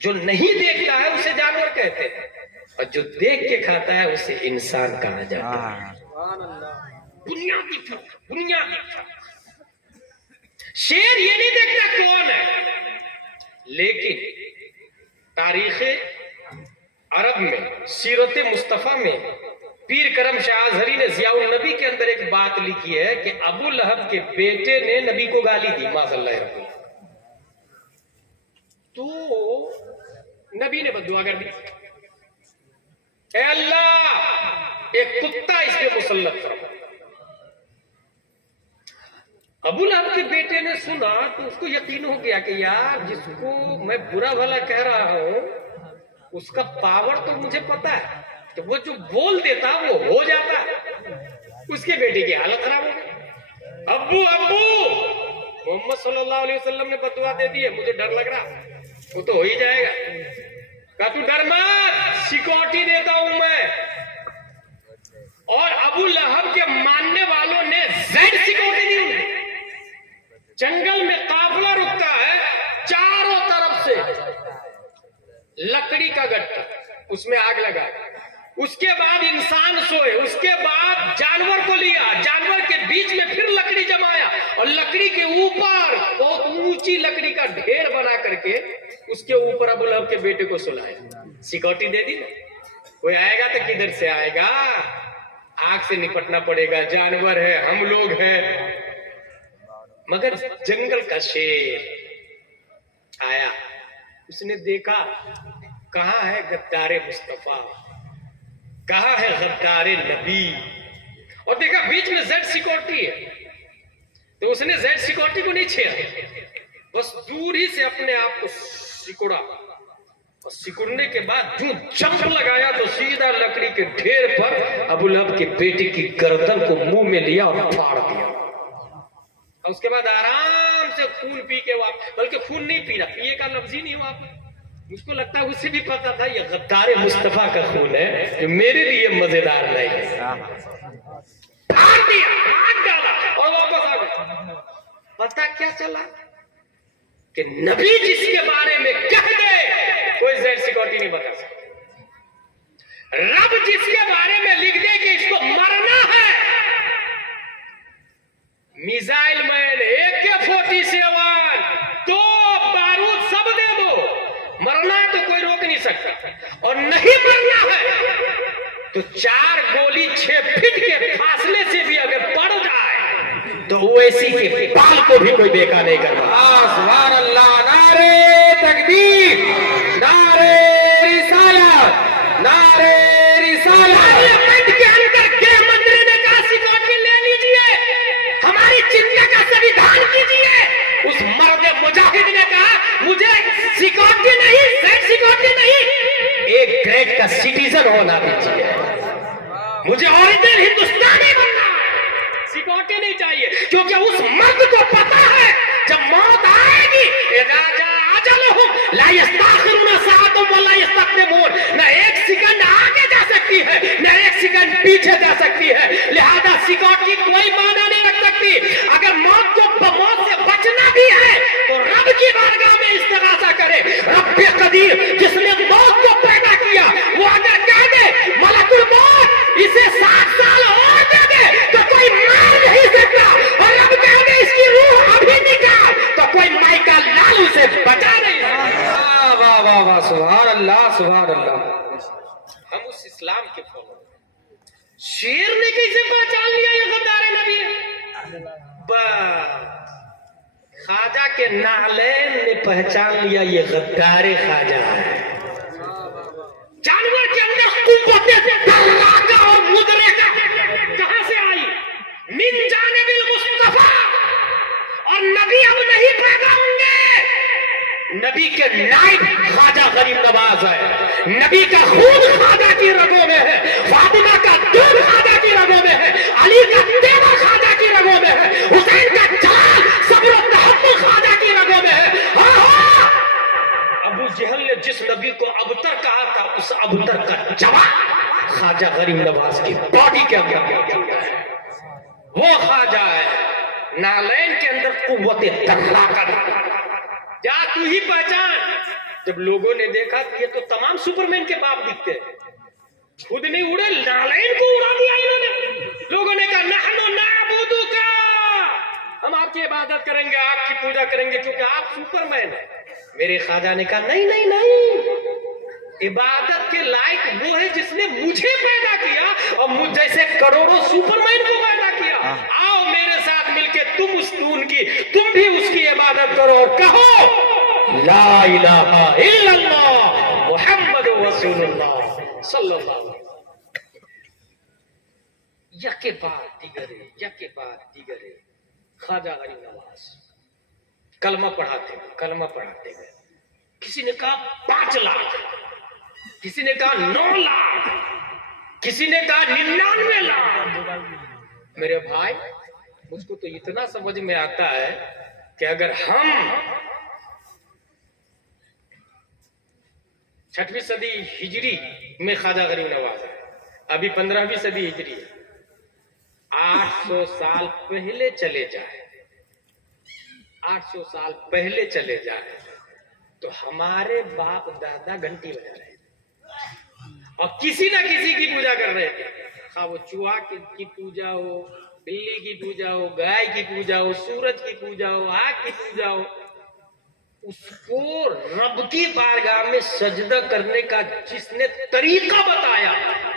جو نہیں دیکھتا ہے اسے جانور کہتے ہیں، اور جو دیکھ کے کھاتا ہے اسے انسان کہا جاتا ہے۔ بنیادی فرق، بنیادی فرق۔ شیر یہ نہیں دیکھتا کون ہے، لیکن تاریخ عرب میں، سیرت مصطفیٰ میں پیر کرم شاہ اظہری نے ضیاء النبی کے اندر ایک بات لکھی ہے کہ ابو لہب کے بیٹے نے نبی کو گالی دی، معاذ اللہ رب اللہ، تو نبی نے بددعا کر دی، اے اللہ ایک کتا اس پہ مسلط فرما۔ ابو لہب کے بیٹے نے سنا تو اس کو یقین ہو گیا کہ یار جس کو میں برا بھلا کہہ رہا ہوں اس کا پاور تو مجھے پتا ہے کہ وہ جو بول دیتا وہ ہو جاتا ہے۔ اس کے بیٹے کی حالت خراب ہو گئی، ابو ابو محمد صلی اللہ علیہ وسلم نے بددعا دے دی ہے، مجھے ڈر لگ رہا، وہ تو ہو ہی جائے گا۔ کہا تو ڈر مت، سیکورٹی دیتا ہوں میں۔ اور ابو لہب کے ماننے والوں نے زیڈ سیکورٹی دی انہیں۔ جنگل میں قافلہ رکتا ہے، چاروں طرف سے لکڑی کا گٹھا، اس میں آگ لگا، اس کے بعد انسان سوئے، اس کے بعد جانور کو لیا، جانور کے بیچ میں پھر لکڑی جمایا، اور لکڑی کے اوپر بہت اونچی لکڑی کا ڈھیر بنا کر کے اس کے اوپر ابو لہب کے بیٹے کو سلایا۔ سیکورٹی دے دی نا، کوئی آئے گا تو کدھر سے آئے گا، آگ سے نپٹنا پڑے گا، جانور ہے، ہم لوگ ہیں۔ مگر جنگل کا شیر آیا، اس نے دیکھا کہاں ہے غدار مصطفیٰ، کہاں ہے غدار نبی، اور دیکھا بیچ میں زیڈ سیکورٹی ہے، تو اس نے زیڈ سیکورٹی کو نہیں چھیڑا، بس دور ہی سے اپنے آپ کو سکڑا، اور سکڑنے کے بعد جو جمپ لگایا تو سیدھا لکڑی کے ڈھیر پر ابو لہب کے بیٹے کی گردن کو منہ میں لیا اور پھاڑ دیا، اور اس کے بعد آرام سے خون پی کے بلکہ خون نہیں پی رہا، پیے کا لفظ ہی نہیں ہوا، مجھ کو لگتا ہے اسے بھی پتا تھا یہ غدار مصطفیٰ کا خون ہے جو میرے لیے مزیدار نہیں ہے، پھاڑ دیا، ہاتھ ڈالا اور واپس آ گیا۔ پتا کیا چلا کہ نبی جس کے بارے میں کہہ دے کوئی زیڈ سیکورٹی نہیں بتا سکتا، رب جس کے بارے میں لکھ دے کہ اس کو مرنا ہے، میزائل مین، AK-47 تو بارود سب دے دو، مرنا ہے تو کوئی روک نہیں سکتا، اور نہیں مرنا ہے تو 4 گولی 6 فٹ کے فاصلے سے بھی اگر پڑ جائے تو اویسی کے بال کو بھی کوئی دیکھا نہیں کرتا۔ سبحان اللہ، نعرے تکبیر، نعرے رسالت، نعرے رسالت۔ پارلیمنٹ کے اندر گৃہ منتری نے کہا سیکورٹی لے لیجئے، ہماری چنتا کا سویدھان کیجئے، اس مرد مجاہد نے کہا مجھے سیکورٹی نہیں، زیڈ سیکورٹی نہیں، ایک گریڈ کا سٹیزن ہونا دیجئے، مجھے اوریجنل ہندوستانی بننا ہے، سیکورٹی نہیں چاہیے، کیونکہ اس مرد کو پتا ہے جب موت آئے گی اذا جاء اجلہم لا یستاخرون ساعۃ ولا یستقدمون، نہ ایک سیکنڈ آگے جا سکتی ہے نہ ایک سیکنڈ پیچھے جا سکتی ہے، لہذا سیکورٹی کوئی معنی نہیں رکھ سکتی۔ اگر موت سے بچنا بھی ہے تو رب کی بارگاہ میں استغاثہ کرے، رب قدیر جس نے موت کو پیدا کیا وہ اگر کہہ دے ملک الموت اسے 60 سال اور دے دے تو کوئی مار نہیں سکتا، اور رب کہہ دے اس کی روح ابھی نکال تو کوئی مائکا لال اسے بچا نہیں سکتا۔ واہ واہ واہ، سبحان اللہ، سبحان اللہ۔ ہم اس اسلام کے فالو، شیر نے کیسے پہچان لیا یہ غدار نبی ہے؟ خواجہ کے نعلین نے پہچان لیا یہ غدار خواجہ ہے۔ جانور کے اندر قوت دراکہ اور مدرکہ کہاں سے آئی؟ من جانب المصطفیٰ، اور نبی اب نہیں پیدا ہوں گے، نبی کے نائب خواجہ غریب نواز ہے، نبی کا خون خواجہ کی رگوں میں ہے، فاطمہ کا دودھ خواجہ کی رگوں میں ہے، علی کا تیور خواجہ کی رگوں میں ہے، حسین کا جلال صبر و تحمل خواجہ کی رگوں میں ہے۔ ابو جہل نے جس نبی کو ابتر کہا تھا اس ابتر کا جواب خواجہ غریب نواز کی باڈی کے اندر ہے، وہ خواجہ ہے۔ نالین کے اندر قوت دراکہ، جا تو ہی پہچان، جب لوگوں نے دیکھا کہ یہ تو تمام سپرمین کے باپ دکھتے ہیں، خود نہیں اڑے، نالین کو اڑا دیا انہوں نے. لوگوں نے کہا نحن نعبدک، ہم آپ کی عبادت کریں گے، آپ کی پوجا کریں گے کیونکہ آپ سپرمین ہیں. میرے خواجہ نے کہا نہیں نہیں نہیں، عبادت کے لائق وہ ہے جس نے مجھے پیدا کیا اور مجھ جیسے کروڑوں سپرمین کو پیدا کیا. آؤ میرے ساتھ مل کے تم بھی اس کی عبادت کرو اور کہو لا الہ الا اللہ محمد رسول اللہ صلی اللہ علیہ وسلم. یکے بعد دیگرے خواجہ غریب نواز کلمہ پڑھاتے گئے. کسی نے کہا 5 لاکھ، کسی نے کہا 9 لاکھ، کسی نے کہا 99 لاکھ. میرے بھائی مجھ کو تو اتنا سمجھ میں آتا ہے کہ اگر ہم 6ویں صدی ہجری میں خواجہ غریب نواز ہے، ابھی 15ویں صدی ہجری ہے، 800 سال پہلے چلے جائے، 800 سال پہلے چلے جائے تو ہمارے باپ دادا گھنٹی بجا رہے تھے اور کسی نہ کسی کی پوجا کر رہے تھے. خواہ وہ چوہا کی پوجا ہو، بلی کی پوجا ہو، گائے کی پوجا ہو، سورج کی پوجا ہو، آگ کی پوجا ہو، اس کو رب کی بارگاہ میں سجدہ کرنے کا جس نے طریقہ بتایا،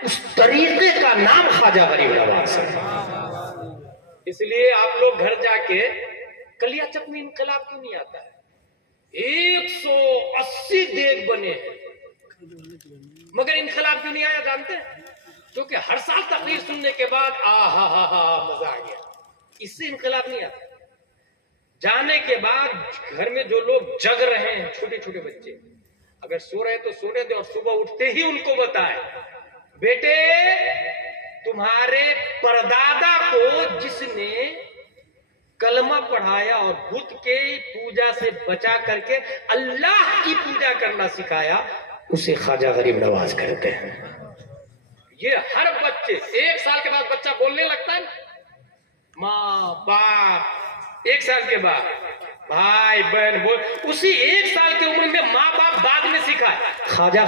اس طریقے کا نام خواجہ غریب نواز ہے. اس لیے آپ لوگ گھر جا کے کلیا چک میں انقلاب کیوں نہیں آتا ہے؟ 180 دیگ بنے ہیں مگر انقلاب کیوں نہیں آیا جانتے ہیں؟ کیونکہ ہر سال تقریر سننے کے بعد مزہ آ گیا. اس سے انقلاب نہیں آتا. جانے کے بعد گھر میں جو لوگ جگ رہے ہیں، چھوٹے چھوٹے بچے، اگر سو رہے تو سونے دے اور صبح اٹھتے ہی ان کو بتائے بیٹے تمہارے پردادا کو جس نے کلمہ پڑھایا اور بت کے پوجا سے بچا کر کے اللہ کی پوجا کرنا سکھایا، اسے خواجہ غریب نواز کہتے ہیں. یہ ہر بچے 1 سال کے بعد بچہ بولنے لگتا ہے، ماں باپ 1 سال کے بعد بھائی بہن بول، اسی 1 سال کی عمر میں ماں باپ بعد میں سکھائے، خواجہ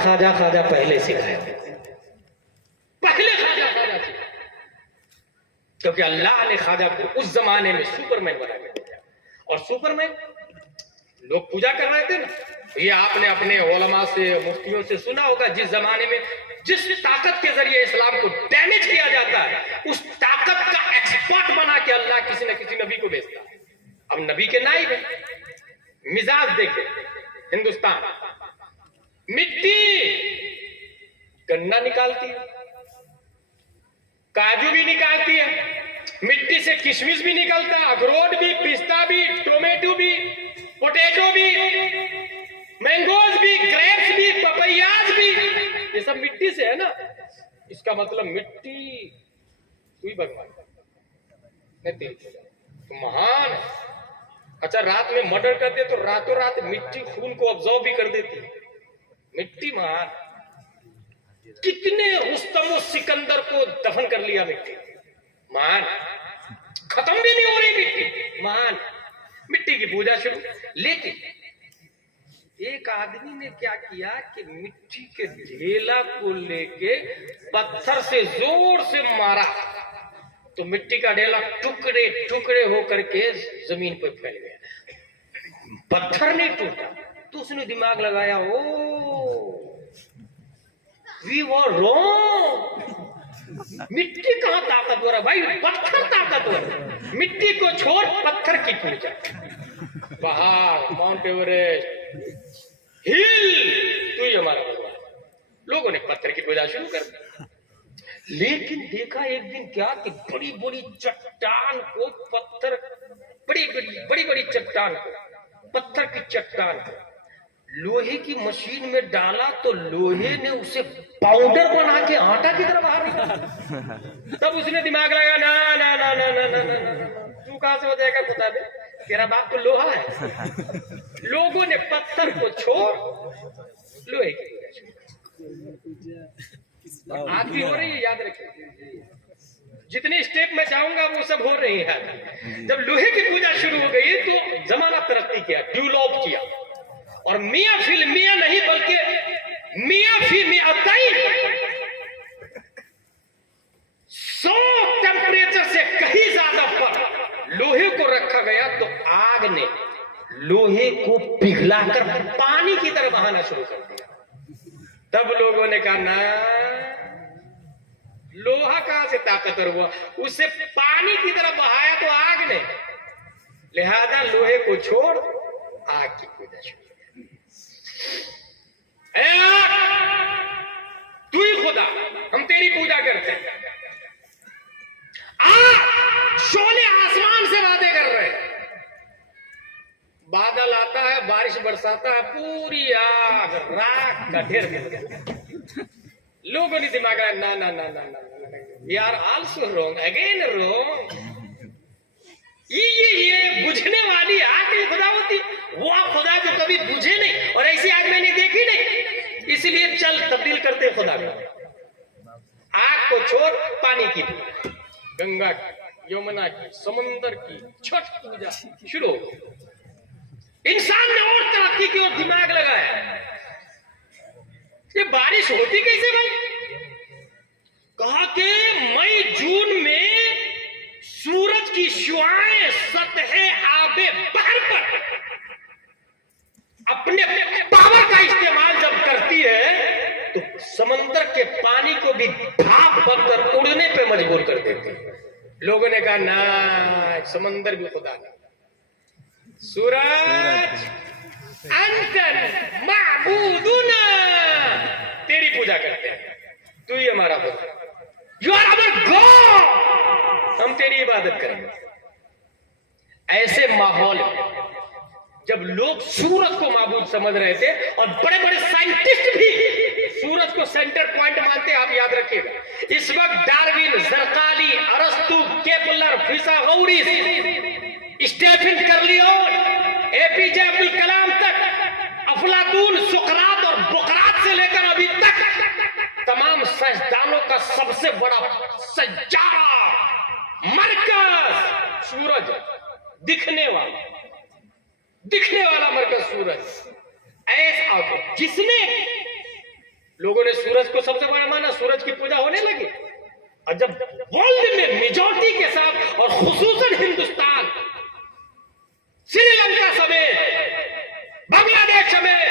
پہلے سکھائے، پہلے خواجہ سکھائے. کیونکہ اللہ نے خواجہ کو اس زمانے میں سپرمین بنا کے دیا. اور سپرمین لوگ پوجا کر رہے تھے نا، یہ آپ نے اپنے علماء سے مفتیوں سے سنا ہوگا، جس زمانے میں جس طاقت کے ذریعے اسلام کو ڈیمیج کیا جاتا ہے اس طاقت کا ایکسپرٹ بنا کے اللہ کسی نہ کسی نبی کو بھیجتا ہے. اب نبی کے نائب ہے. مزاج دیکھیں، ہندوستان مٹی گنا نکالتی ہے، کاجو بھی نکالتی ہے، مٹی سے کشمش بھی نکلتا ہے، اخروٹ بھی، پستہ بھی، ٹومیٹو بھی، پوٹیٹو بھی، مینگوز بھی، گریپس بھی، پپیاز بھی، یہ سب مٹی سے ہے نا. اس کا مطلب مٹی کوئی بھگوان نہیں، تو مہان ہے. اچھا رات میں مرڈر کرتے تو راتوں رات مٹی خون کو ابزارو بھی کر دیتی. مٹی مہان. کتنے رستم و سکندر کو دفن کر لیا مٹی. مہان. ختم بھی نہیں ہو رہی مٹی. مہان. مٹی کی پوجا شروع. لیکن ایک آدمی نے کیا کیا کہ مٹی کے ڈھیلا کو لے کے پتھر سے زور سے مارا تو مٹی کا ڈھیلا ٹکڑے ٹکڑے ہو کر کے زمین پر پھیل گیا. پتھر نہیں ٹوٹا تو اس نے دماغ لگایا، we were wrong. مٹی کہاں طاقتور ہے بھائی؟ پتھر طاقتور ہے. مٹی کو چھوڑ، پتھر کی پوجا. پہاڑ، ماؤنٹ ایوریسٹ، ہل، تو ہی ہمارا بھگوان. لوگوں نے پتھر کی پوجا شروع کر دی. لیکن دیکھا ایک دن کیا کہ بڑی بڑی چٹان کو پتھر، بڑی بڑی چٹان کو، پتھر کی چٹان کو لوہے کی مشین میں ڈالا تو لوہے نے اسے پاؤڈر بنا کے آٹا کی طرف باہر نکالا. تب اس نے دماغ لگا، نا نا نا نا نا نا نا، تو کہاں سے ہو جائے گا بتا دے، تیرا باپ تو لوہا ہے. لوگوں نے پتھر کو چھوڑ لوہے کی پوجا شروع. آج بھی ہو رہی ہے، یاد رکھیں. جتنے اسٹیپ میں جاؤں گا وہ سب ہو رہی ہے. جب لوہے کی پوجا شروع ہو گئی تو زمانہ ترقی کیا، ڈیولپ کیا. اور میاں فی المیاں نہیں بلکہ میاں فی میاتین 100 ٹیمپریچر سے کہیں زیادہ پر لوہے کو رکھا گیا تو آگ نے لوہے کو پگھلا کر پانی کی طرح بہانا شروع کر دیا. تب لوگوں نے کہا نا لوہا کہاں سے طاقتور ہوا, اسے پانی کی طرح بہایا تو آگ نے, لہذا لوہے کو چھوڑ آگ کی پوجا شروع. اے آگ تو ہی خدا, ہم تیری پوجا کرتے ہیں. آگ شعلے آسمان سے وعدے کر رہے, بادل آتا ہے بارش برساتا ہے پوری آگ راکھ کا ڈھیر مل گیا. لوگوں نے دماغ آیا نا نا نا نا نا we are also wrong again wrong. یہ بجھنے والی آگ کی خدا ہوتی, وہ خدا جو کبھی بجھے نہیں, اور ایسی آگ میں نے دیکھی نہیں, اس لیے چل تبدیل کرتے خدا کو. آگ کو چھوڑ پانی کی, گنگا کی, یمنا کی, سمندر کی چھٹ پوجا شروع ہو. انسان نے اور ترقی کی اور دماغ لگایا, یہ بارش ہوتی کیسے بھائی؟ کہا کہ مئی جون میں سورج کی شعاعیں سطح آب بحر پر اپنے پاور کا استعمال جب کرتی ہے تو سمندر کے پانی کو بھی بھاپ بن کر اڑنے پہ مجبور کر دیتی ہے. لوگوں نے کہا نا سمندر بھی خدا نہیں. سورج انت معبودنا, تیری پوجا کرتے ہیں, تو ہی ہمارا خدا, یو آر آور گاڈ, ہم تیری عبادت کریں گے. ایسے ماحول میں جب لوگ سورج کو معبود سمجھ رہے تھے, اور بڑے بڑے سائنٹسٹ بھی سورج کو سینٹر پوائنٹ مانتے, آپ یاد رکھیے گا اس وقت ڈاروین, زرقالی, ارسطو, کیپلر, فیثاغورس, اسٹیفن کرلیون, اے پی جے عبد الکلام تک, افلاطون, سقراط اور بقراط سے لے کر ابھی تک تمام سائنسدانوں کا سب سے بڑا سیارہ مرکز سورج, دکھنے والا مرکز سورج. ایسا جس نے لوگوں نے سورج کو سب سے بڑا مانا, سورج کی پوجا ہونے لگی. اور جب ورلڈ میں میجورٹی کے ساتھ, اور خصوصاً ہندوستان, سری لنکا سمیت, بنگلہ دیش سمیت,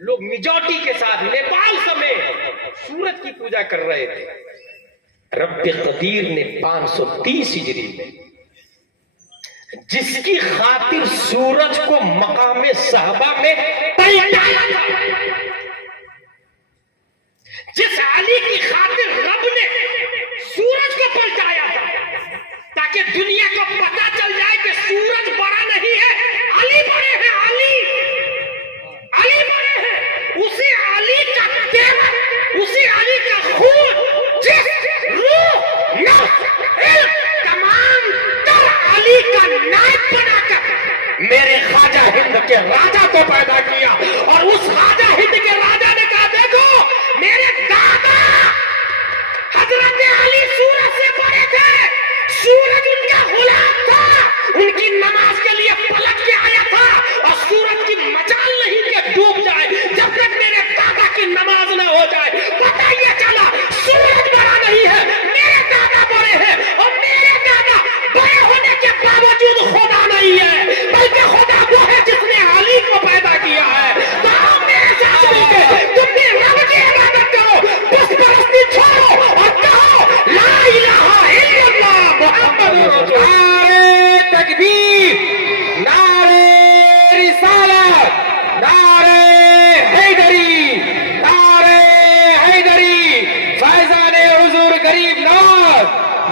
لوگ میجورٹی کے ساتھ, نیپال سمیت سورج کی پوجا کر رہے تھے, رب قدیر نے 530 ہجری میں جس کی خاطر سورج کو مقام صحابہ میں پلٹایا تھا, جس علی کی خاطر رب نے سورج کو پلٹایا تھا تاکہ دنیا کو پتا چل جائے کہ سورج بڑا نہیں ہے, علی بڑے ہیں, علی بڑے ہیں. اسی علی کا تیور, اسی علی کا خون, جس روح, نفس, علم, تمام تر علی کا نائب بنا کر میرے خواجہ ہند کے راجہ کو پیدا کیا. اور اس خواجہ ہند کے راجہ نے کہا دیکھو میرے دادا حضرت علی سورج سے بڑے تھے, سورج ان کا غلام تھا, ان کی نماز کے لیے پلٹ کے آیا تھا, اور سورج کی مجال نہیں کہ ڈوب جائے جب تک میرے دادا کی نماز نہ ہو جائے. پتہ یہ چلا سورج بڑا نہیں ہے, میرے دادا بڑے ہیں, اور میرے دادا بڑے ہونے کے باوجود خدا نہیں ہے, بلکہ خدا وہ ہے جس نے علی کو پیدا کیا ہے. تو ہم میرے ساتھ مل کے تم بھی رب کی عبادت کرو, بس پرستی چھوڑو, اور کہو لا الہ الا اللہ محمد رسول اللہ. نعرے تکبیر, نعرے رسالت, نعرے حیدری, نعرے حیدری, فیضان حضور غریب نواز,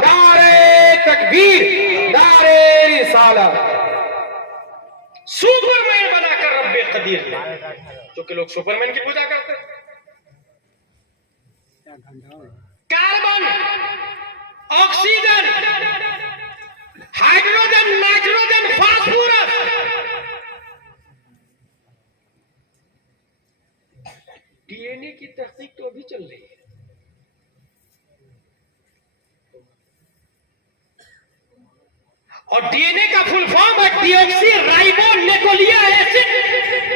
نعرے تکبیر, نعرے رسالت. سپرمین بنا کر رب قدیر نے, کیونکہ لوگ سپرمین کی پوجا کرتے ہیں. Carbon, oxygen, hydrogen, nitrogen, phosphorus, D N A کی تحقیق تو ابھی چل رہی ہے. اور ڈی این اے کا فل فارم ہے ڈی آکسی رائبو نیکولیا ایسڈ.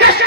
10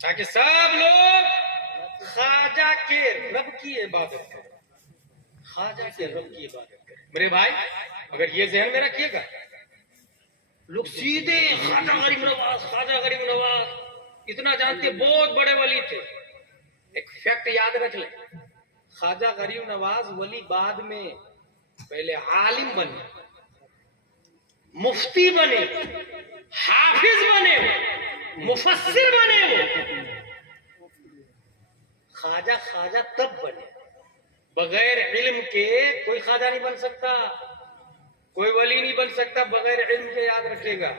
تاکہ سب لوگ خواجہ کے رب کی عبادت کریں، خواجہ کے رب کی عبادت کریں۔ میرے بھائی اگر یہ ذہن میں رکھیے گا، لوگ سیدھے خواجہ غریب نواز، خواجہ غریب نواز اتنا جانتے، بہت بڑے ولی تھے۔ ایک فیکٹ یاد رکھ لیں، خواجہ غریب نواز ولی بعد میں، پہلے عالم بنے، مفتی بنے، حافظ بنے، مفسر بنے۔ وہ خواجہ تب بنے، بغیر علم کے کوئی خواجہ نہیں بن سکتا، کوئی ولی نہیں بن سکتا بغیر علم کے۔ یاد رکھیے گا،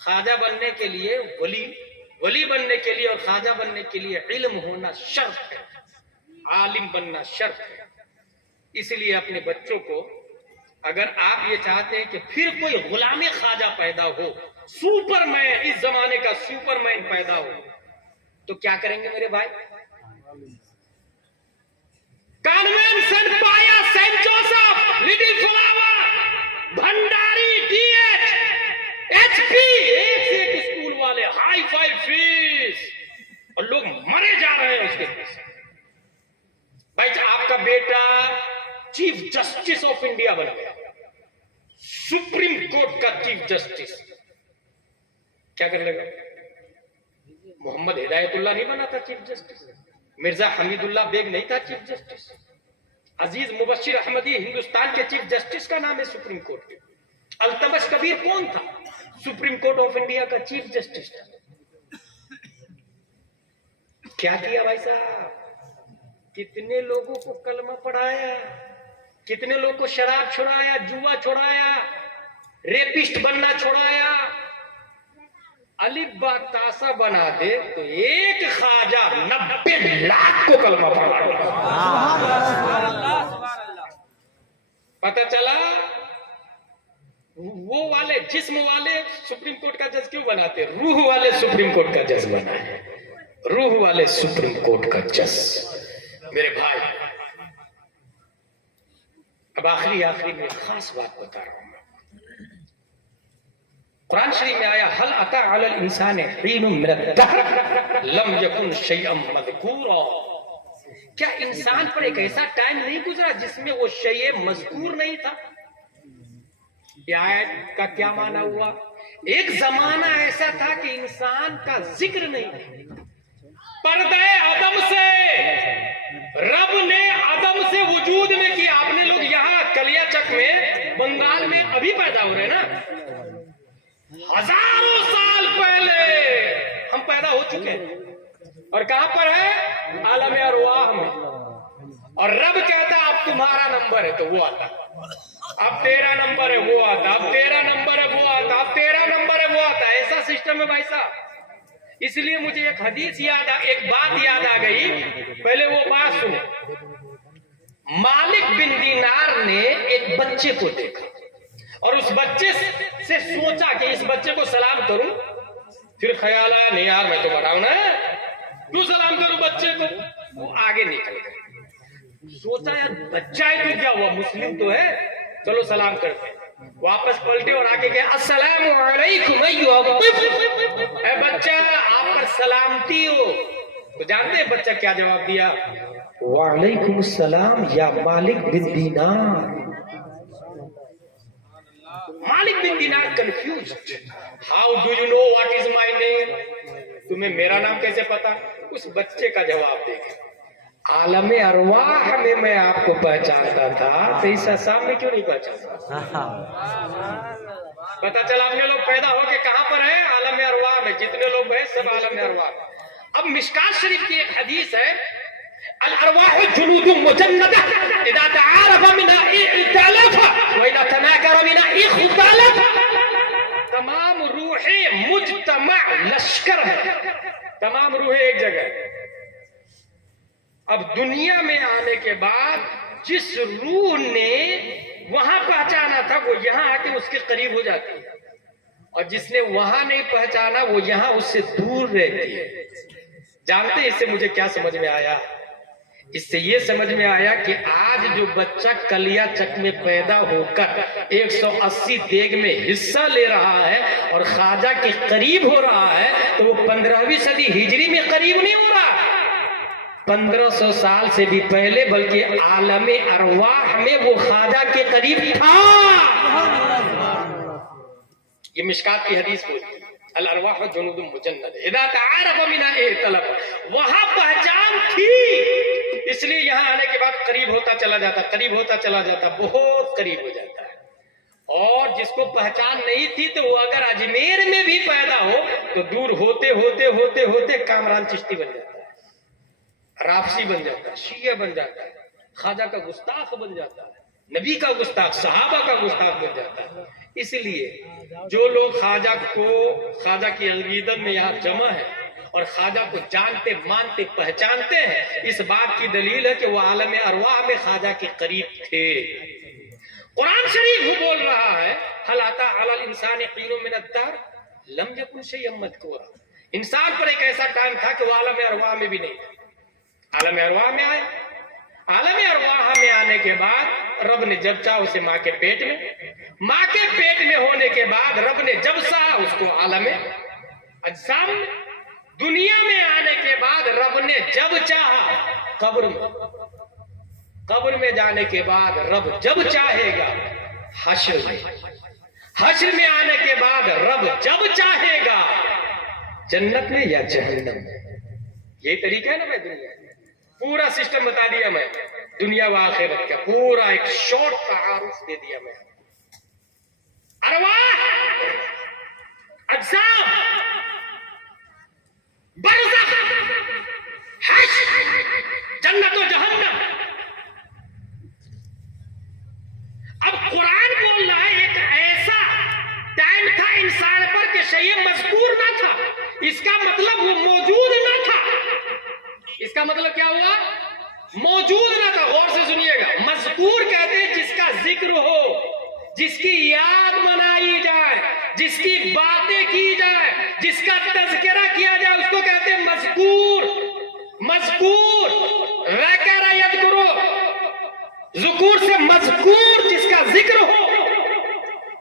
خواجہ بننے کے لیے ولی بننے کے لیے اور خواجہ بننے کے لیے علم ہونا شرط ہے، عالم بننا شرط ہے۔ اس لیے اپنے بچوں کو، اگر آپ یہ چاہتے ہیں کہ پھر کوئی غلام خواجہ پیدا ہو، سپر مین، اس زمانے کا سپر مین پیدا ہو، تو کیا کریں گے میرے بھائی؟ کانوینٹ سینٹ پایا، saint Joseph, little flower, Bhandari, D H P, ایک سے ایک اسکول والے، ہائی فائی فیس، اور لوگ مرے جا رہے ہیں اس کے پیچھے۔ بھائی آپ کا بیٹا چیف جسٹس آف انڈیا بن گیا، سپریم کورٹ کا چیف جسٹس، کیا کر لے گا؟ محمد ہدایت اللہ نہیں بنا تھا چیف جسٹس، مرزا حمید اللہ بیگ نہیں تھا چیف جسٹس، عزیز مبشر احمدی ہندوستان کے چیف جسٹس کا نام ہے سپریم کورٹ کے۔ التمش کبیر کون تھا؟ سپریم کورٹ آف انڈیا کا چیف جسٹس تھا۔ کیا کیا بھائی صاحب؟ کتنے لوگوں کو کلمہ پڑھایا، کتنے لوگوں کو شراب چھڑایا، جوا چھڑایا، ریپسٹ بننا چھڑایا۔ الف با تاسا بنا دے تو ایک خواجہ 90 لاکھ کو کلمہ پڑھایا۔ پتہ چلا وہ والے جسم والے سپریم کورٹ کا جج کیوں بناتے؟ روح والے سپریم کورٹ کا جج بنا ہے، روح والے سپریم کورٹ کا جج۔ میرے بھائی اب آخری میں خاص بات بتا رہا ہوں۔ قرآن شریف میں آیا حل اتی علی الانسان حین من الدہر لم یکن شیئا مذکورا، کیا انسان پر ایک ایسا ٹائم نہیں گزرا جس میں وہ شیء مذکور نہیں تھا؟ یہ آیت کا کیا معنی ہوا؟ ایک زمانہ ایسا تھا کہ انسان کا ذکر نہیں تھا، پردہ عدم سے رب نے عدم سے وجود میں کیا۔ آپ نے لوگ یہاں کلیا چک میں، بنگال میں ابھی پیدا ہو رہے ہیں نا، ہزاروں سال پہلے ہم پیدا ہو چکے ہیں، اور کہاں پر ہے؟ عالم ارواح میں۔ اور رب کہتا ہے اب تمہارا نمبر ہے، تو وہ آتا، اب تیرا نمبر ہے وہ آتا، اب تیرا نمبر ہے وہ آتا، اب تیرا نمبر ہے وہ آتا۔ ایسا سسٹم ہے بھائی صاحب۔ اس لیے مجھے ایک حدیث ایک بات یاد آ گئی، پہلے وہ بات سنو۔ مالک بن دینار نے ایک بچے کو دیکھا اور اس بچے سے سوچا کہ اس بچے کو سلام کروں، پھر خیال آیا نہیں یار میں تو بڑا ہوں نا، کیوں سلام کروں بچے کو؟ وہ آگے نکل گئے، سوچا یار بچہ ہے تو کیا ہوا، مسلم تو ہے، چلو سلام کرتے ہیں۔ واپس پلٹے اور آگے گئے، السلام علیکم ایھا الطفل، اے بچہ آپ پر سلامتی ہو۔ تو جانتے ہیں بچہ کیا جواب دیا؟ وعلیکم السلام یا مالک بن دینار۔ مالک بن دینار confused, how do you know what is my name, تمہیں میرا نام کیسے پتا؟ اس بچے کا جواب دیکھیں، عالم ارواح میں آپ کو پہچانتا تھا، تو اس حساب میں کیوں نہیں پہچانتا؟ پتا چلا آپ نے لوگ پیدا ہو کے کہاں پر ہیں؟ عالم ارواح میں، جتنے لوگ ہیں سب عالم ارواح۔ اب مشکات شریف کی ایک حدیث ہے، الارواح جنود مجندہ اذا تعارف منها ائتلف واذا تناكر منها اختلف۔ تمام روحیں مجتمع لشکر ہے، تمام روحیں ایک جگہ ہے۔ اب دنیا میں آنے کے بعد جس روح نے وہاں پہچانا تھا وہ یہاں آ کے اس کے قریب ہو جاتی ہے، اور جس نے وہاں نہیں پہچانا وہ یہاں اس سے دور رہتی ہے۔ جانتے ہیں اس سے مجھے کیا سمجھ میں آیا؟ اس سے یہ سمجھ میں آیا کہ آج جو بچہ کلیا چک میں پیدا ہو کر 180 دیگ میں حصہ لے رہا ہے اور خواجہ کے قریب ہو رہا ہے تو وہ 15ویں صدی ہجری میں قریب نہیں ہو رہا، 1500 سال سے بھی پہلے، بلکہ عالم ارواح میں وہ خواجہ کے قریب تھا۔ یہ مشکات کی حدیث بولتی ہے الارواح جنود مجند اذا تعارف منها اختلف، وہاں پہچان تھی، اس لیے یہاں آنے کے بعد قریب ہوتا چلا جاتا، قریب ہوتا چلا جاتا، بہت قریب ہو جاتا ہے۔ اور جس کو پہچان نہیں تھی تو وہ اگر اجمیر میں بھی پیدا ہو تو دور ہوتے ہوتے ہوتے ہوتے کامران چشتی بن جاتا ہے، رافضی بن جاتا ہے، شیعہ بن جاتا ہے، خواجہ کا گستاخ بن جاتا ہے، نبی کا گستاخ، صحابہ کا گستاخ بن جاتا ہے۔ اس لیے جو لوگ خواجہ کی عقیدت میں یہاں جمع ہے اور خواجہ کو جانتے مانتے پہچانتے ہیں، اس بات کی دلیل ہے کہ وہ عالم ارواح میں خواجہ کے قریب تھے۔ قرآن شریف بول رہا ہے هل اتى على الانسان حين من الدهر لم يكن شيئا مذكورا، انسان پر ایک ایسا ٹائم تھا کہ وہ عالم ارواح میں بھی نہیں تھا، عالم ارواح میں آئے، عالم ارواح میں آنے کے بعد رب نے جب چاہا اسے ماں کے پیٹ میں، ماں کے پیٹ میں ہونے کے بعد رب نے جب چاہا اس کو عالم اجسام میں، دنیا میں آنے کے بعد رب نے جب چاہا قبر میں جانے کے بعد رب جب چاہے گا حشر میں آنے کے بعد رب جب چاہے گا جنت میں یا جہنم میں۔ یہی طریقہ ہے نا میں دنیا پورا سسٹم بتا دیا، میں دنیا و آخرت کا پورا ایک شارٹ تعارف دے دیا میں۔ ارواح، اجسام، برزخ، حشر، جنت و جہنم۔ اب قرآن بول رہا ہے ایک ایسا ٹائم تھا انسان پر کہ شیء مذکور نہ تھا، اس کا مطلب وہ موجود نہ تھا۔ اس کا مطلب کیا ہوا؟ موجود نہ تھا۔ غور سے سنیے گا، مذکور کہتے ہیں جس کا ذکر ہو، جس کی یاد منائی جائے، جس کی باتیں کی جائے، جس کا تذکرہ کیا جائے، اس کو کہتے ہیں مذکور۔ مذکور ذکر یذکرو، ذکور سے مذکور جس کا ذکر ہو۔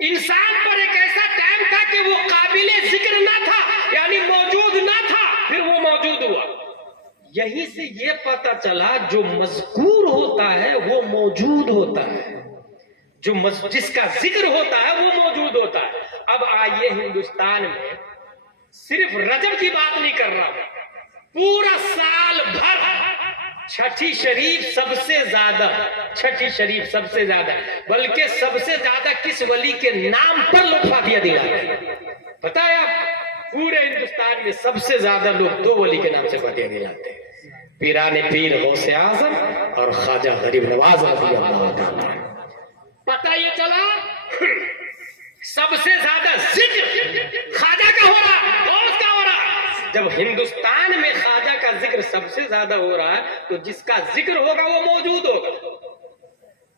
انسان پر ایک ایسا ٹائم تھا کہ وہ قابل ذکر نہ تھا، یعنی موجود نہ تھا، پھر وہ موجود ہوا۔ یہیں سے یہ پتہ چلا جو مذکور ہوتا ہے وہ موجود ہوتا ہے، جس کا ذکر ہوتا ہے وہ موجود ہوتا ہے۔ اب آئیے ہندوستان میں صرف رجب کی بات نہیں کر رہا، پورا سال بھر چھٹی شریف سب سے زیادہ، چھٹی شریف سب سے زیادہ، بلکہ سب سے زیادہ کس ولی کے نام پر لوگ فاتحہ دلاتے ہیں پتہ ہے آپ؟ پورے ہندوستان میں سب سے زیادہ لوگ دو ولی کے نام سے فاتحہ دلاتے ہیں، پیران پیر غوث اعظم اور خواجہ غریب نواز رضی اللہ تعالیٰ۔ پتہ یہ چلا سب سے زیادہ ذکر خواجہ کا ہو رہا، غوث کا ہو رہا۔ جب ہندوستان میں خواجہ کا ذکر سب سے زیادہ ہو رہا ہے تو جس کا ذکر ہوگا وہ موجود ہوگا،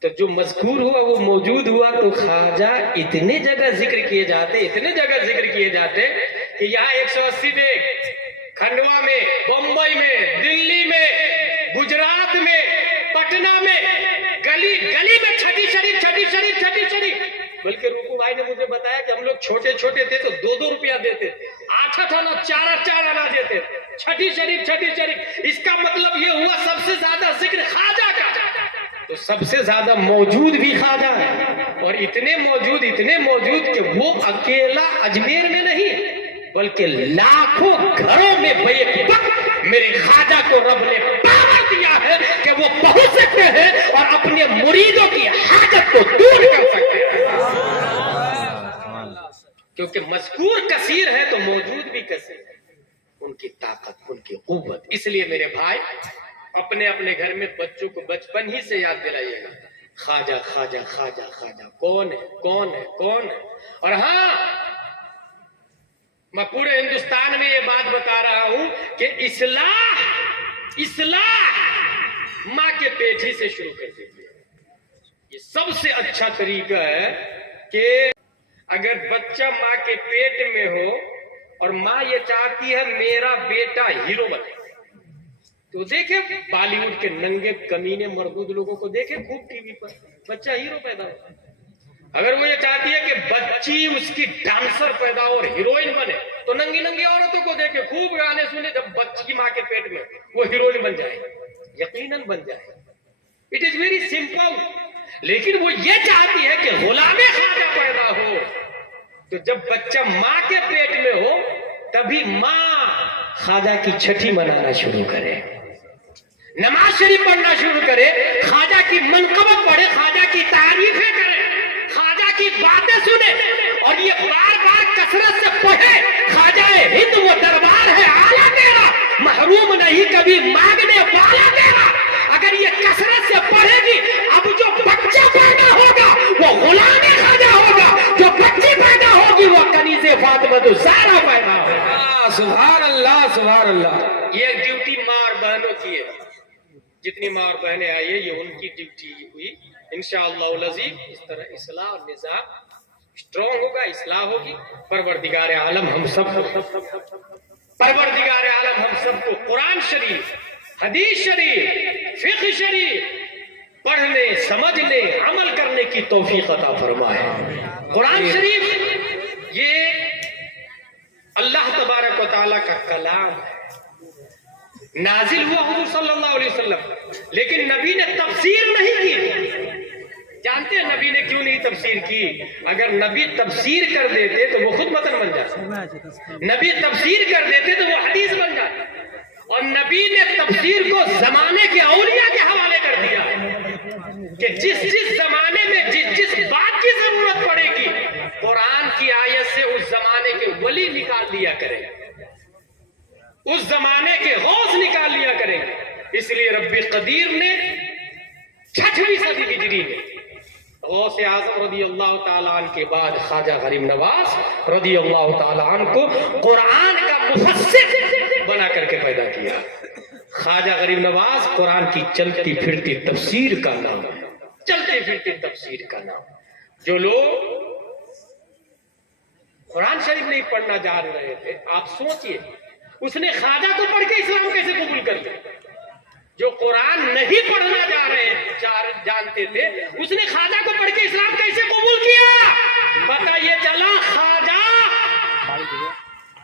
تو جو مذکور ہوا وہ موجود ہوا۔ تو خواجہ اتنے جگہ ذکر کیے جاتے، اتنے جگہ ذکر کیے جاتے کہ یہاں 180 دیکھ، کھنڈوا میں، بمبئی میں، دلی میں، گجرات میں، پٹنہ میں، گلی گلی میں چھٹی شریف، چھٹی شریف، چھٹی شریف۔ بلکہ روکو بھائی نے مجھے بتایا کہ ہم لوگ چھوٹے چھوٹے تھے تو 2-2 روپیہ دیتے تھے، 8 آنا 4 آنا دیتے تھے، چھٹی شریف، چھٹی شریف۔ اس کا مطلب یہ ہوا سب سے زیادہ ذکر خواجہ کا، تو سب سے زیادہ موجود بھی خواجہ ہے، اور اتنے موجود کہ وہ اکیلا اجمیر میں نہیں بلکہ لاکھوں گھروں میں بیک وقت میرے خواجہ کو رب نے پاور دیا ہے کہ وہ پہنچ سکتے ہیں اور اپنے مریدوں کی حاجت کو دور کر سکتے ہیں، کیونکہ مذکور کثیر ہے تو موجود بھی کثیر ہے، ان کی طاقت، ان کی قوت۔ اس لیے میرے بھائی اپنے اپنے گھر میں بچوں کو بچپن ہی سے یاد دلائیے گا، خواجہ خواجہ خواجہ خواجہ کون ہے، کون ہے، کون ہے۔ اور ہاں، میں پورے ہندوستان میں یہ بات بتا رہا ہوں کہ اصلاح ماں کے پیٹ ہی سے شروع کر دیجیے۔ یہ سب سے اچھا طریقہ ہے کہ اگر بچہ ماں کے پیٹ میں ہو اور ماں یہ چاہتی ہے میرا بیٹا ہیرو بنے، تو دیکھیں بالی ووڈ کے ننگے کمینے مردود لوگوں کو دیکھیں خوب ٹی وی پر، بچہ ہیرو پیدا ہو. اگر وہ یہ چاہتی ہے کہ بچی اس کی ڈانسر پیدا ہو اور ہیروئن بنے تو ننگی ننگی عورتوں کو دیکھے خوب گانے سنے، جب بچی کی ماں کے پیٹ میں وہ ہیروئن بن جائے، یقیناً بن جائے. It is very simple. لیکن وہ یہ چاہتی ہے کہ غلام خواجہ پیدا ہو. تو جب بچہ ماں کے پیٹ میں ہو تبھی ماں خواجہ کی چھٹی منانا شروع کرے، نماز شریف پڑھنا شروع کرے، خواجہ کی منقبت پڑھے، خواجہ کی تعریفیں کرے، خواجہ کی باتیں سنے، اور یہ بار بار کثرت سے پڑھے خواجہ ہند وہ دربار ہے آلہ تیرا، محروم نہیں کبھی مانگنے والا تیرا. اگر یہ کثرت سے پڑھے گی اب جو بچہ پیدا ہوگا وہ غلام خواجہ ہوگا، جو بچی پیدا ہوگی وہ کنیز فاطمہ الزہرا پیدا ہوگا. سبحان اللہ سبحان اللہ. یہ ڈیوٹی ماں اور بہنوں کی ہے. جتنی ماں اور بہنیں آئی ہیں یہ ان کی ڈیوٹی ہوئی. انشاءاللہ العزیز اس طرح اصلاح اور نظام اسٹرانگ ہوگا، اصلاح ہوگی. پروردگار عالم ہم سب کو قرآن شریف، حدیث شریف، فقہ شریف پڑھنے، سمجھنے، عمل کرنے کی توفیق عطا فرمائے. قرآن شریف یہ اللہ تبارک و تعالیٰ کا کلام ہے، نازل ہوا حضور صلی اللہ علیہ وسلم، لیکن نبی نے تفسیر نہیں کی. جانتے ہیں نبی نے کیوں نہیں تفسیر کی؟ اگر نبی تفسیر کر دیتے تو وہ خود متن بن جاتا، نبی تفسیر کر دیتے تو وہ حدیث بن جاتا. اور نبی نے تفسیر کو زمانے کے اولیاء کے حوالے کر دیا کہ جس زمانے میں جس بات کی ضرورت پڑے گی قرآن کی آیت سے اس زمانے کے ولی نکال لیا کریں، اس زمانے کے غوث نکال لیا کریں. اس لیے رب قدیر نے 6ویں صدی ہجری میں غوث اعظم رضی اللہ تعالیٰ عنہ کے بعد خواجہ غریب نواز رضی اللہ تعالیٰ عنہ کو قرآن کا مفسر بنا کر کے پیدا کیا. خواجہ غریب نواز قرآن کی چلتی پھرتی تفسیر کا نام ہے، چلتے پھرتے تفسیر کا نام. جو لوگ قرآن شریف نہیں پڑھنا جان رہے تھے، آپ سوچئے اس نے خواجہ کو پڑھ کے اسلام کیسے قبول کر لیا؟ جو قرآن نہیں پڑھنا جانتے تھے اس نے خواجہ کو پڑھ کے اسلام کیسے قبول کیا؟ پتہ یہ چلا خواجہ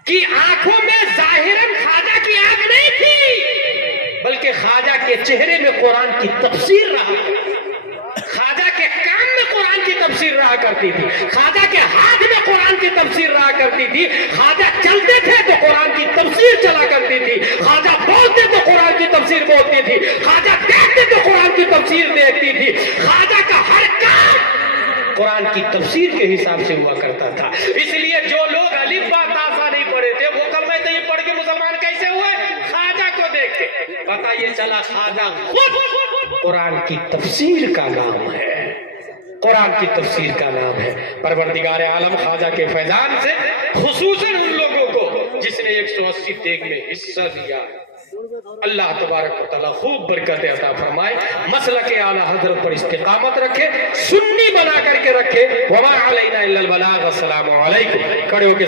کی آنکھوں میں ظاہراً خواجہ کی آنکھ نہیں تھی، بلکہ خواجہ کے چہرے میں قرآن کی تفسیر رہا، خواجہ کے کان میں قرآن کی تفسیر رہا کرتی تھی، خواجہ کے ہاتھ میں قرآن کی تفسیر رہا کرتی تھی. خواجہ چلتے تھے تو قرآن کی تفسیر چلا کرتی تھی، خواجہ بولتے تو قرآن کی تفسیر بولتی تھی، خواجہ دیکھتے تو قرآن کی تفسیر دیکھتی تھی. خواجہ کا ہر کام قرآن کی تفسیر کے حساب سے ہوا کرتا تھا. اس لیے جو لوگ الف با تا سا نہیں پڑھے تھے وہ کلمہ طیب پڑھ کے مسلمان کیسے ہوئے؟ خواجہ کو دیکھ کے. پتہ یہ چلا خواجہ خود قرآن کی تفسیر کا نام ہے، قرآن کی تفسیر کا نام ہے. پروردگار عالم خواجہ کے فیضان سے خصوصاً ان لوگوں کو جس نے 180 دیگ میں حصہ دیا، اللہ تبارک و تعالیٰ خوب برکت عطا فرمائے، مسلک اعلیٰ حضرت پر استقامت رکھے، سنی بنا کر کے رکھے. وما علینا الا البلاغ. السلام علیکم. کھڑے ہو کے